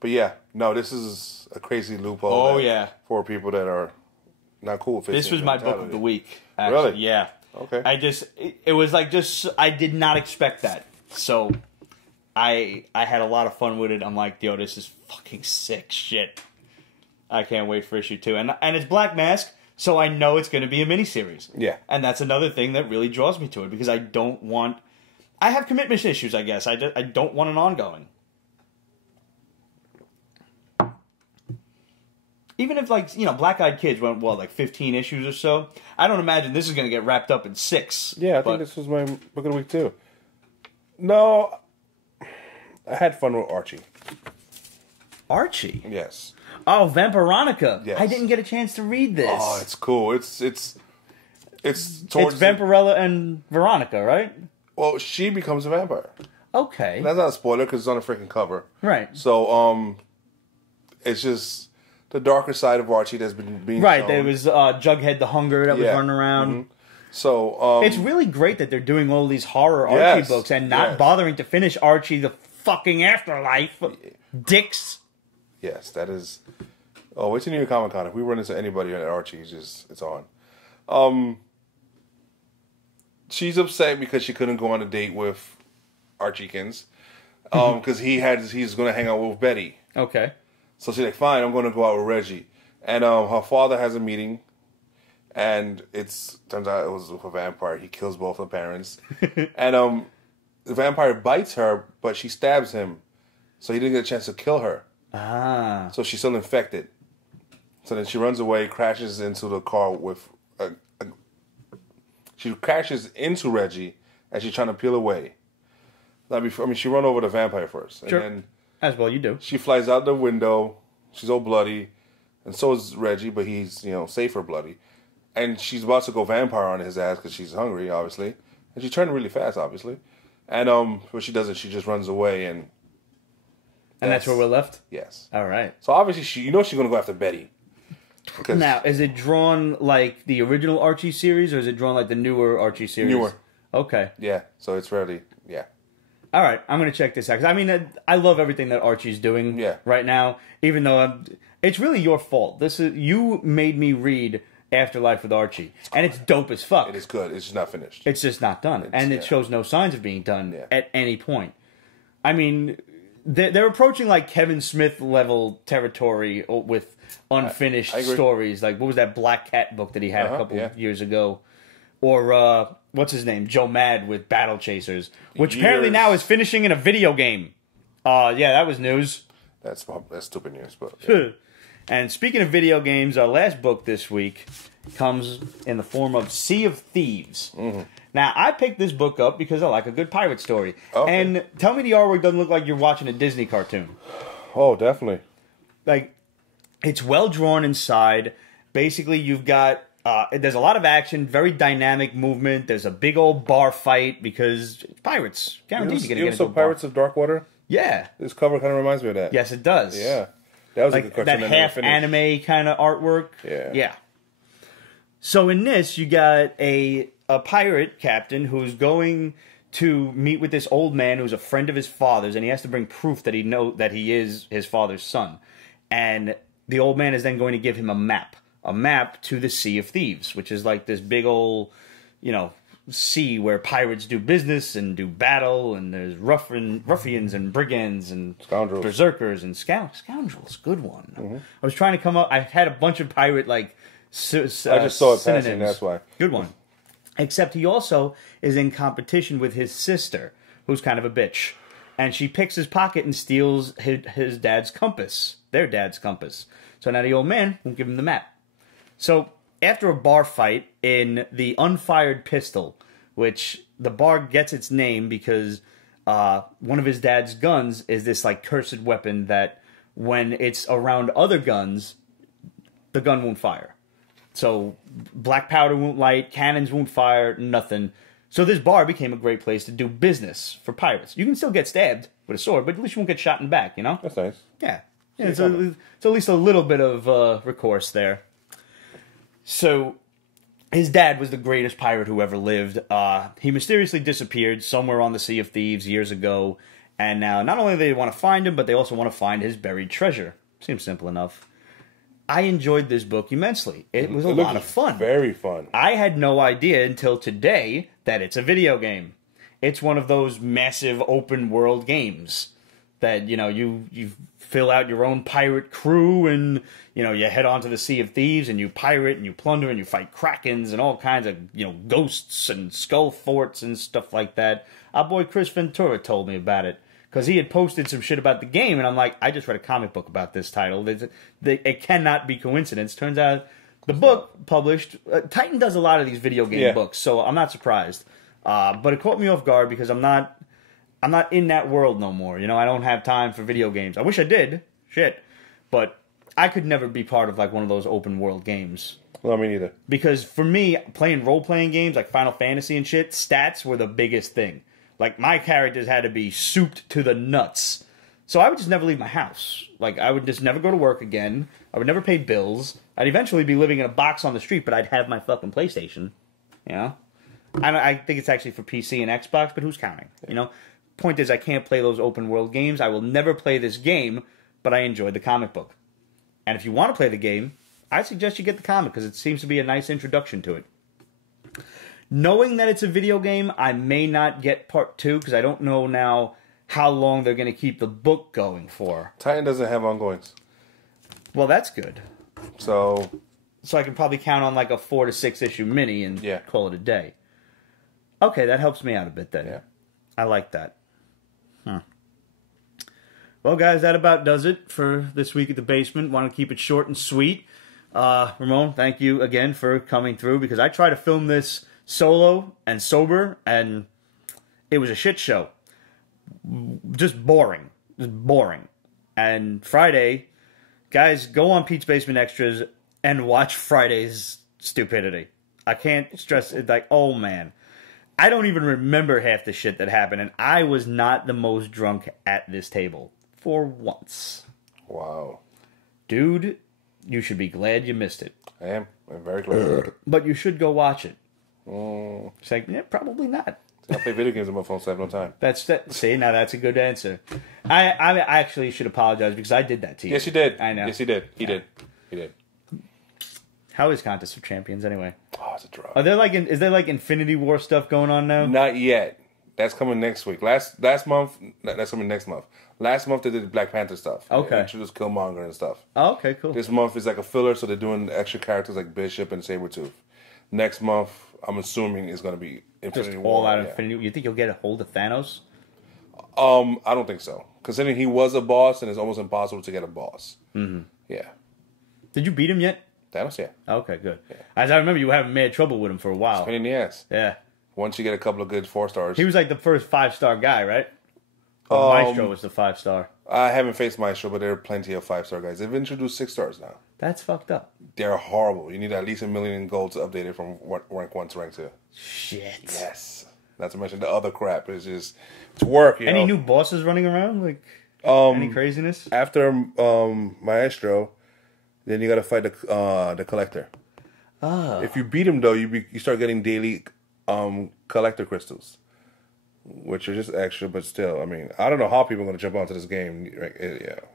But yeah, no, this is a crazy loophole. Oh, yeah. For people that are not cool with This was my mentality. book of the week. Actually. Really? Yeah. Okay. It was like I did not expect that. So I had a lot of fun with it. I'm like, yo, this is fucking sick shit. I can't wait for issue 2. And it's Black Mask, so I know it's going to be a miniseries. Yeah. And that's another thing that really draws me to it, because I don't want... I have commitment issues, I guess. I don't want an ongoing. Even if, like, you know, Black Eyed Kids went, what, like 15 issues or so? I don't imagine this is going to get wrapped up in 6. Yeah, I think this was my book of the week, too. No, I had fun with Archie. Archie? Yes. Oh, Vampironica. Yes. I didn't get a chance to read this. Oh, it's cool. It's towards Vampirella and Veronica, right? Well, she becomes a vampire. Okay. That's not a spoiler because it's on the freaking cover. Right. So, it's just the darker side of Archie that's been being right. shown. There was Jughead the Hunger that was running around. Mm-hmm. So, it's really great that they're doing all these horror Archie books and not bothering to finish Archie the fucking Afterlife. Dicks. Yes, that is... Oh, wait till New York Comic Con. If we run into anybody at Archie, it's on. She's upset because she couldn't go on a date with Archiekins. Because he's going to hang out with Betty. Okay. So she's like, fine, I'm going to go out with Reggie. And her father has a meeting. And turns out it was with a vampire. He kills both her parents. And the vampire bites her, but she stabs him. So he didn't get a chance to kill her. Ah. So she's still infected. So then she runs away, crashes into the car with... She crashes into Reggie, and she's trying to peel away. She run over the vampire first. And then as well you do. She flies out the window. She's all bloody. And so is Reggie, but he's, safer bloody. And she's about to go vampire on his ass because she's hungry, obviously. And she turned really fast, obviously. And but she doesn't. She just runs away, and that's where we're left? Yes. All right. So obviously, she's going to go after Betty. Now, is it drawn like the original Archie series, or is it drawn like the newer Archie series? Newer. Okay. Yeah, so it's really, All right, I'm going to check this out. 'Cause, I mean, I love everything that Archie's doing right now, even though it's really your fault. You made me read Afterlife with Archie, and it's dope as fuck. It is good. It's just not finished. It's just not done, and it shows no signs of being done at any point. I mean, they're approaching like Kevin Smith level territory with unfinished stories. Like, what was that Black Cat book that he had a couple years ago? Or what's his name? Joe Mad with Battle Chasers, which apparently now is finishing in a video game. Yeah, that was news. That's stupid news, but... And speaking of video games, our last book this week comes in the form of Sea of Thieves. Mm-hmm. Now, I picked this book up because I like a good pirate story. Okay. And tell me the artwork doesn't look like you're watching a Disney cartoon. Oh, definitely. Like, it's well drawn inside. Basically, you've got... there's a lot of action, very dynamic movement. There's a big old bar fight because it's pirates. Guaranteed you're going to get into a bar. Pirates of Darkwater? Yeah. This cover kind of reminds me of that. Yes, it does. Yeah. That was like a good cartoon. That half anime kind of artwork. Yeah. Yeah. So in this, you got a pirate captain who's going to meet with this old man who's a friend of his father's, and he has to bring proof that he is his father's son. And the old man is then going to give him a map to the Sea of Thieves, which is like this big old, sea where pirates do business and do battle, and there's ruffians and brigands and scoundrels, berserkers and scoundrels. Good one. Mm-hmm. I was trying to come up. I had a bunch of pirate I just saw it passing. That's why. Good one. Except he also is in competition with his sister, who's kind of a bitch, and she picks his pocket and steals his dad's compass, their dad's compass. So now the old man won't give him the map. So after a bar fight in the Unfired Pistol, which the bar gets its name because one of his dad's guns is this like cursed weapon that when it's around other guns, the gun won't fire. So black powder won't light, cannons won't fire, nothing. So this bar became a great place to do business for pirates. You can still get stabbed with a sword, but at least you won't get shot in the back, That's nice. Yeah. It's at least a little bit of recourse there. So, his dad was the greatest pirate who ever lived. He mysteriously disappeared somewhere on the Sea of Thieves years ago, And now, not only do they want to find him, but they also want to find his buried treasure. Seems simple enough. I enjoyed this book immensely. It was a lot of fun. Very fun. I had no idea until today that it's a video game. It's one of those massive open world games that, you fill out your own pirate crew and, you head onto the Sea of Thieves and you pirate and you plunder and you fight krakens and all kinds of, ghosts and skull forts and stuff like that. Our boy Chris Ventura told me about it because he had posted some shit about the game and I'm like, I just read a comic book about this title. It cannot be coincidence. Turns out the book published, Titan does a lot of these video game books, so I'm not surprised. But it caught me off guard because I'm not in that world no more. I don't have time for video games. I wish I did. Shit. But I could never be part of like one of those open world games. Well, me neither. Because for me, playing role-playing games like Final Fantasy and shit, stats were the biggest thing. Like, my characters had to be souped to the nuts. So I would just never leave my house. Like, I would just never go to work again. I would never pay bills. I'd eventually be living in a box on the street, but I'd have my fucking PlayStation. I think it's actually for PC and Xbox, but who's counting? Point is, I can't play those open world games. I will never play this game, but I enjoyed the comic book. And if you want to play the game, I suggest you get the comic because it seems to be a nice introduction to it. Knowing that it's a video game, I may not get part 2 because I don't know now how long they're going to keep the book going for. Titan doesn't have ongoings. Well, that's good. So I can probably count on like a 4 to 6 issue mini and call it a day. Okay, that helps me out a bit then. Yeah. I like that. Well, guys, that about does it for this week at the basement. Want to keep it short and sweet. Ramon, thank you again for coming through because I try to film this solo and sober, and it was a shit show. Just boring. And Friday, guys, go on Pete's Basement Extras and watch Friday's stupidity. I can't stress it. Like, oh man, I don't even remember half the shit that happened, and I was not the most drunk at this table for once. Wow, dude, you should be glad you missed it. I am. I'm very glad. But you should go watch it. It's like, probably not. I play video games on my phone, so I have no time. See, now that's a good answer. I actually should apologize because I did that to you. Yes, you did. I know. Yes, he did. He did. How is Contest of Champions anyway? Oh, it's a drug. Is there like Infinity War stuff going on now? Not yet. That's coming next week. Last month, that's coming next month. Last month they did Black Panther stuff. Okay. They introduced Killmonger and stuff. Oh, okay, cool. This month is like a filler, so they're doing extra characters like Bishop and Sabretooth. Next month, I'm assuming is going to be Infinity Just War. all out Infinity. You think you'll get a hold of Thanos? I don't think so. Considering he was a boss, and it's almost impossible to get a boss. Mm-hmm. Yeah. Did you beat him yet? Thanos, yeah. Okay, good. Yeah. As I remember, you were having mad trouble with him for a while. Pain in the ass. Yeah. Once you get a couple of good 4-stars. He was like the first 5-star guy, right? Maestro was the 5-star. I haven't faced Maestro, but there are plenty of 5-star guys. They've introduced 6-stars now. That's fucked up. They're horrible. You need at least 1 million in gold to update it from rank 1 to rank 2. Shit. Yes. Not to mention the other crap. It's just, it's work, Any new bosses running around? Like, any craziness? After Maestro, then you gotta fight the Collector. Oh. If you beat him, though, you start getting daily Collector crystals. Which are just extra, but still, I mean, I don't know how people are going to jump onto this game.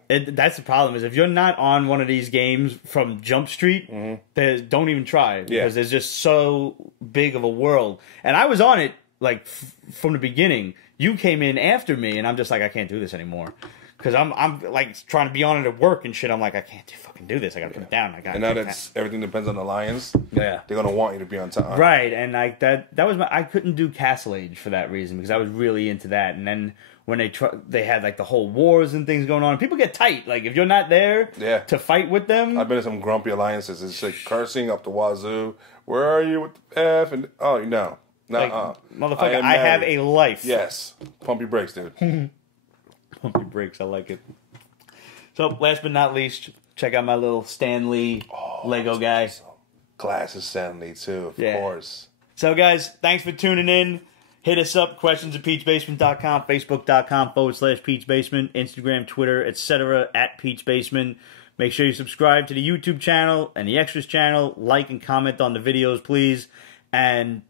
That's the problem, is if you're not on one of these games from Jump Street, don't even try it. Because there's just so big of a world. And I was on it, like, from the beginning. You came in after me, and I'm just like, I can't do this anymore. Because I'm like, trying to be on it at work and shit. I'm like, I can't fucking do this. I got to put it down. And now that everything depends on the Lions, they're going to want you to be on time. Right, and like that was I couldn't do Castle Age for that reason, because I was really into that. And then when they had like the whole wars and things going on, people get tight. Like, if you're not there to fight with them. I've been in some grumpy alliances. It's like cursing up the wazoo. Where are you with the F? And no. Like, motherfucker, I have a life. Yes. Pump your brakes, dude. Pump your brakes. I like it. So, last but not least, check out my little Stan Lee Lego guy. Awesome. Glasses Stan Lee, too, of course. So, guys, thanks for tuning in. Hit us up, questions@peachbasement.com, facebook.com/peachbasement, Instagram, Twitter, etc. @peachbasement. Make sure you subscribe to the YouTube channel and the Extras channel. Like and comment on the videos, please. And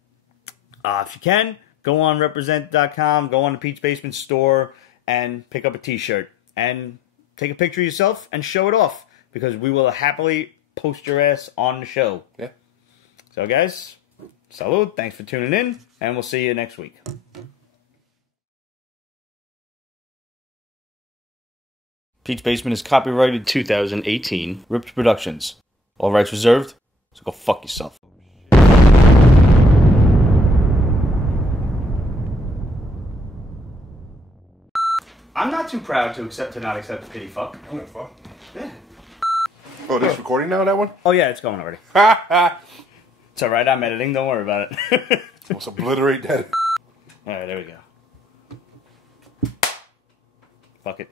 if you can, go on represent.com, go on the Peach Basement store, and pick up a t-shirt and take a picture of yourself and show it off, because we will happily post your ass on the show. Yeah. So guys, salud, thanks for tuning in, and we'll see you next week. Pete's Basement is copyrighted 2018, Ripped Productions. All rights reserved, so go fuck yourself. I'm not too proud to not accept a pity fuck. I'm gonna fuck. Yeah. Oh, this recording now, that one? Oh yeah, it's going already. It's alright, I'm editing, don't worry about it. Let's obliterate that. Alright, there we go. Fuck it.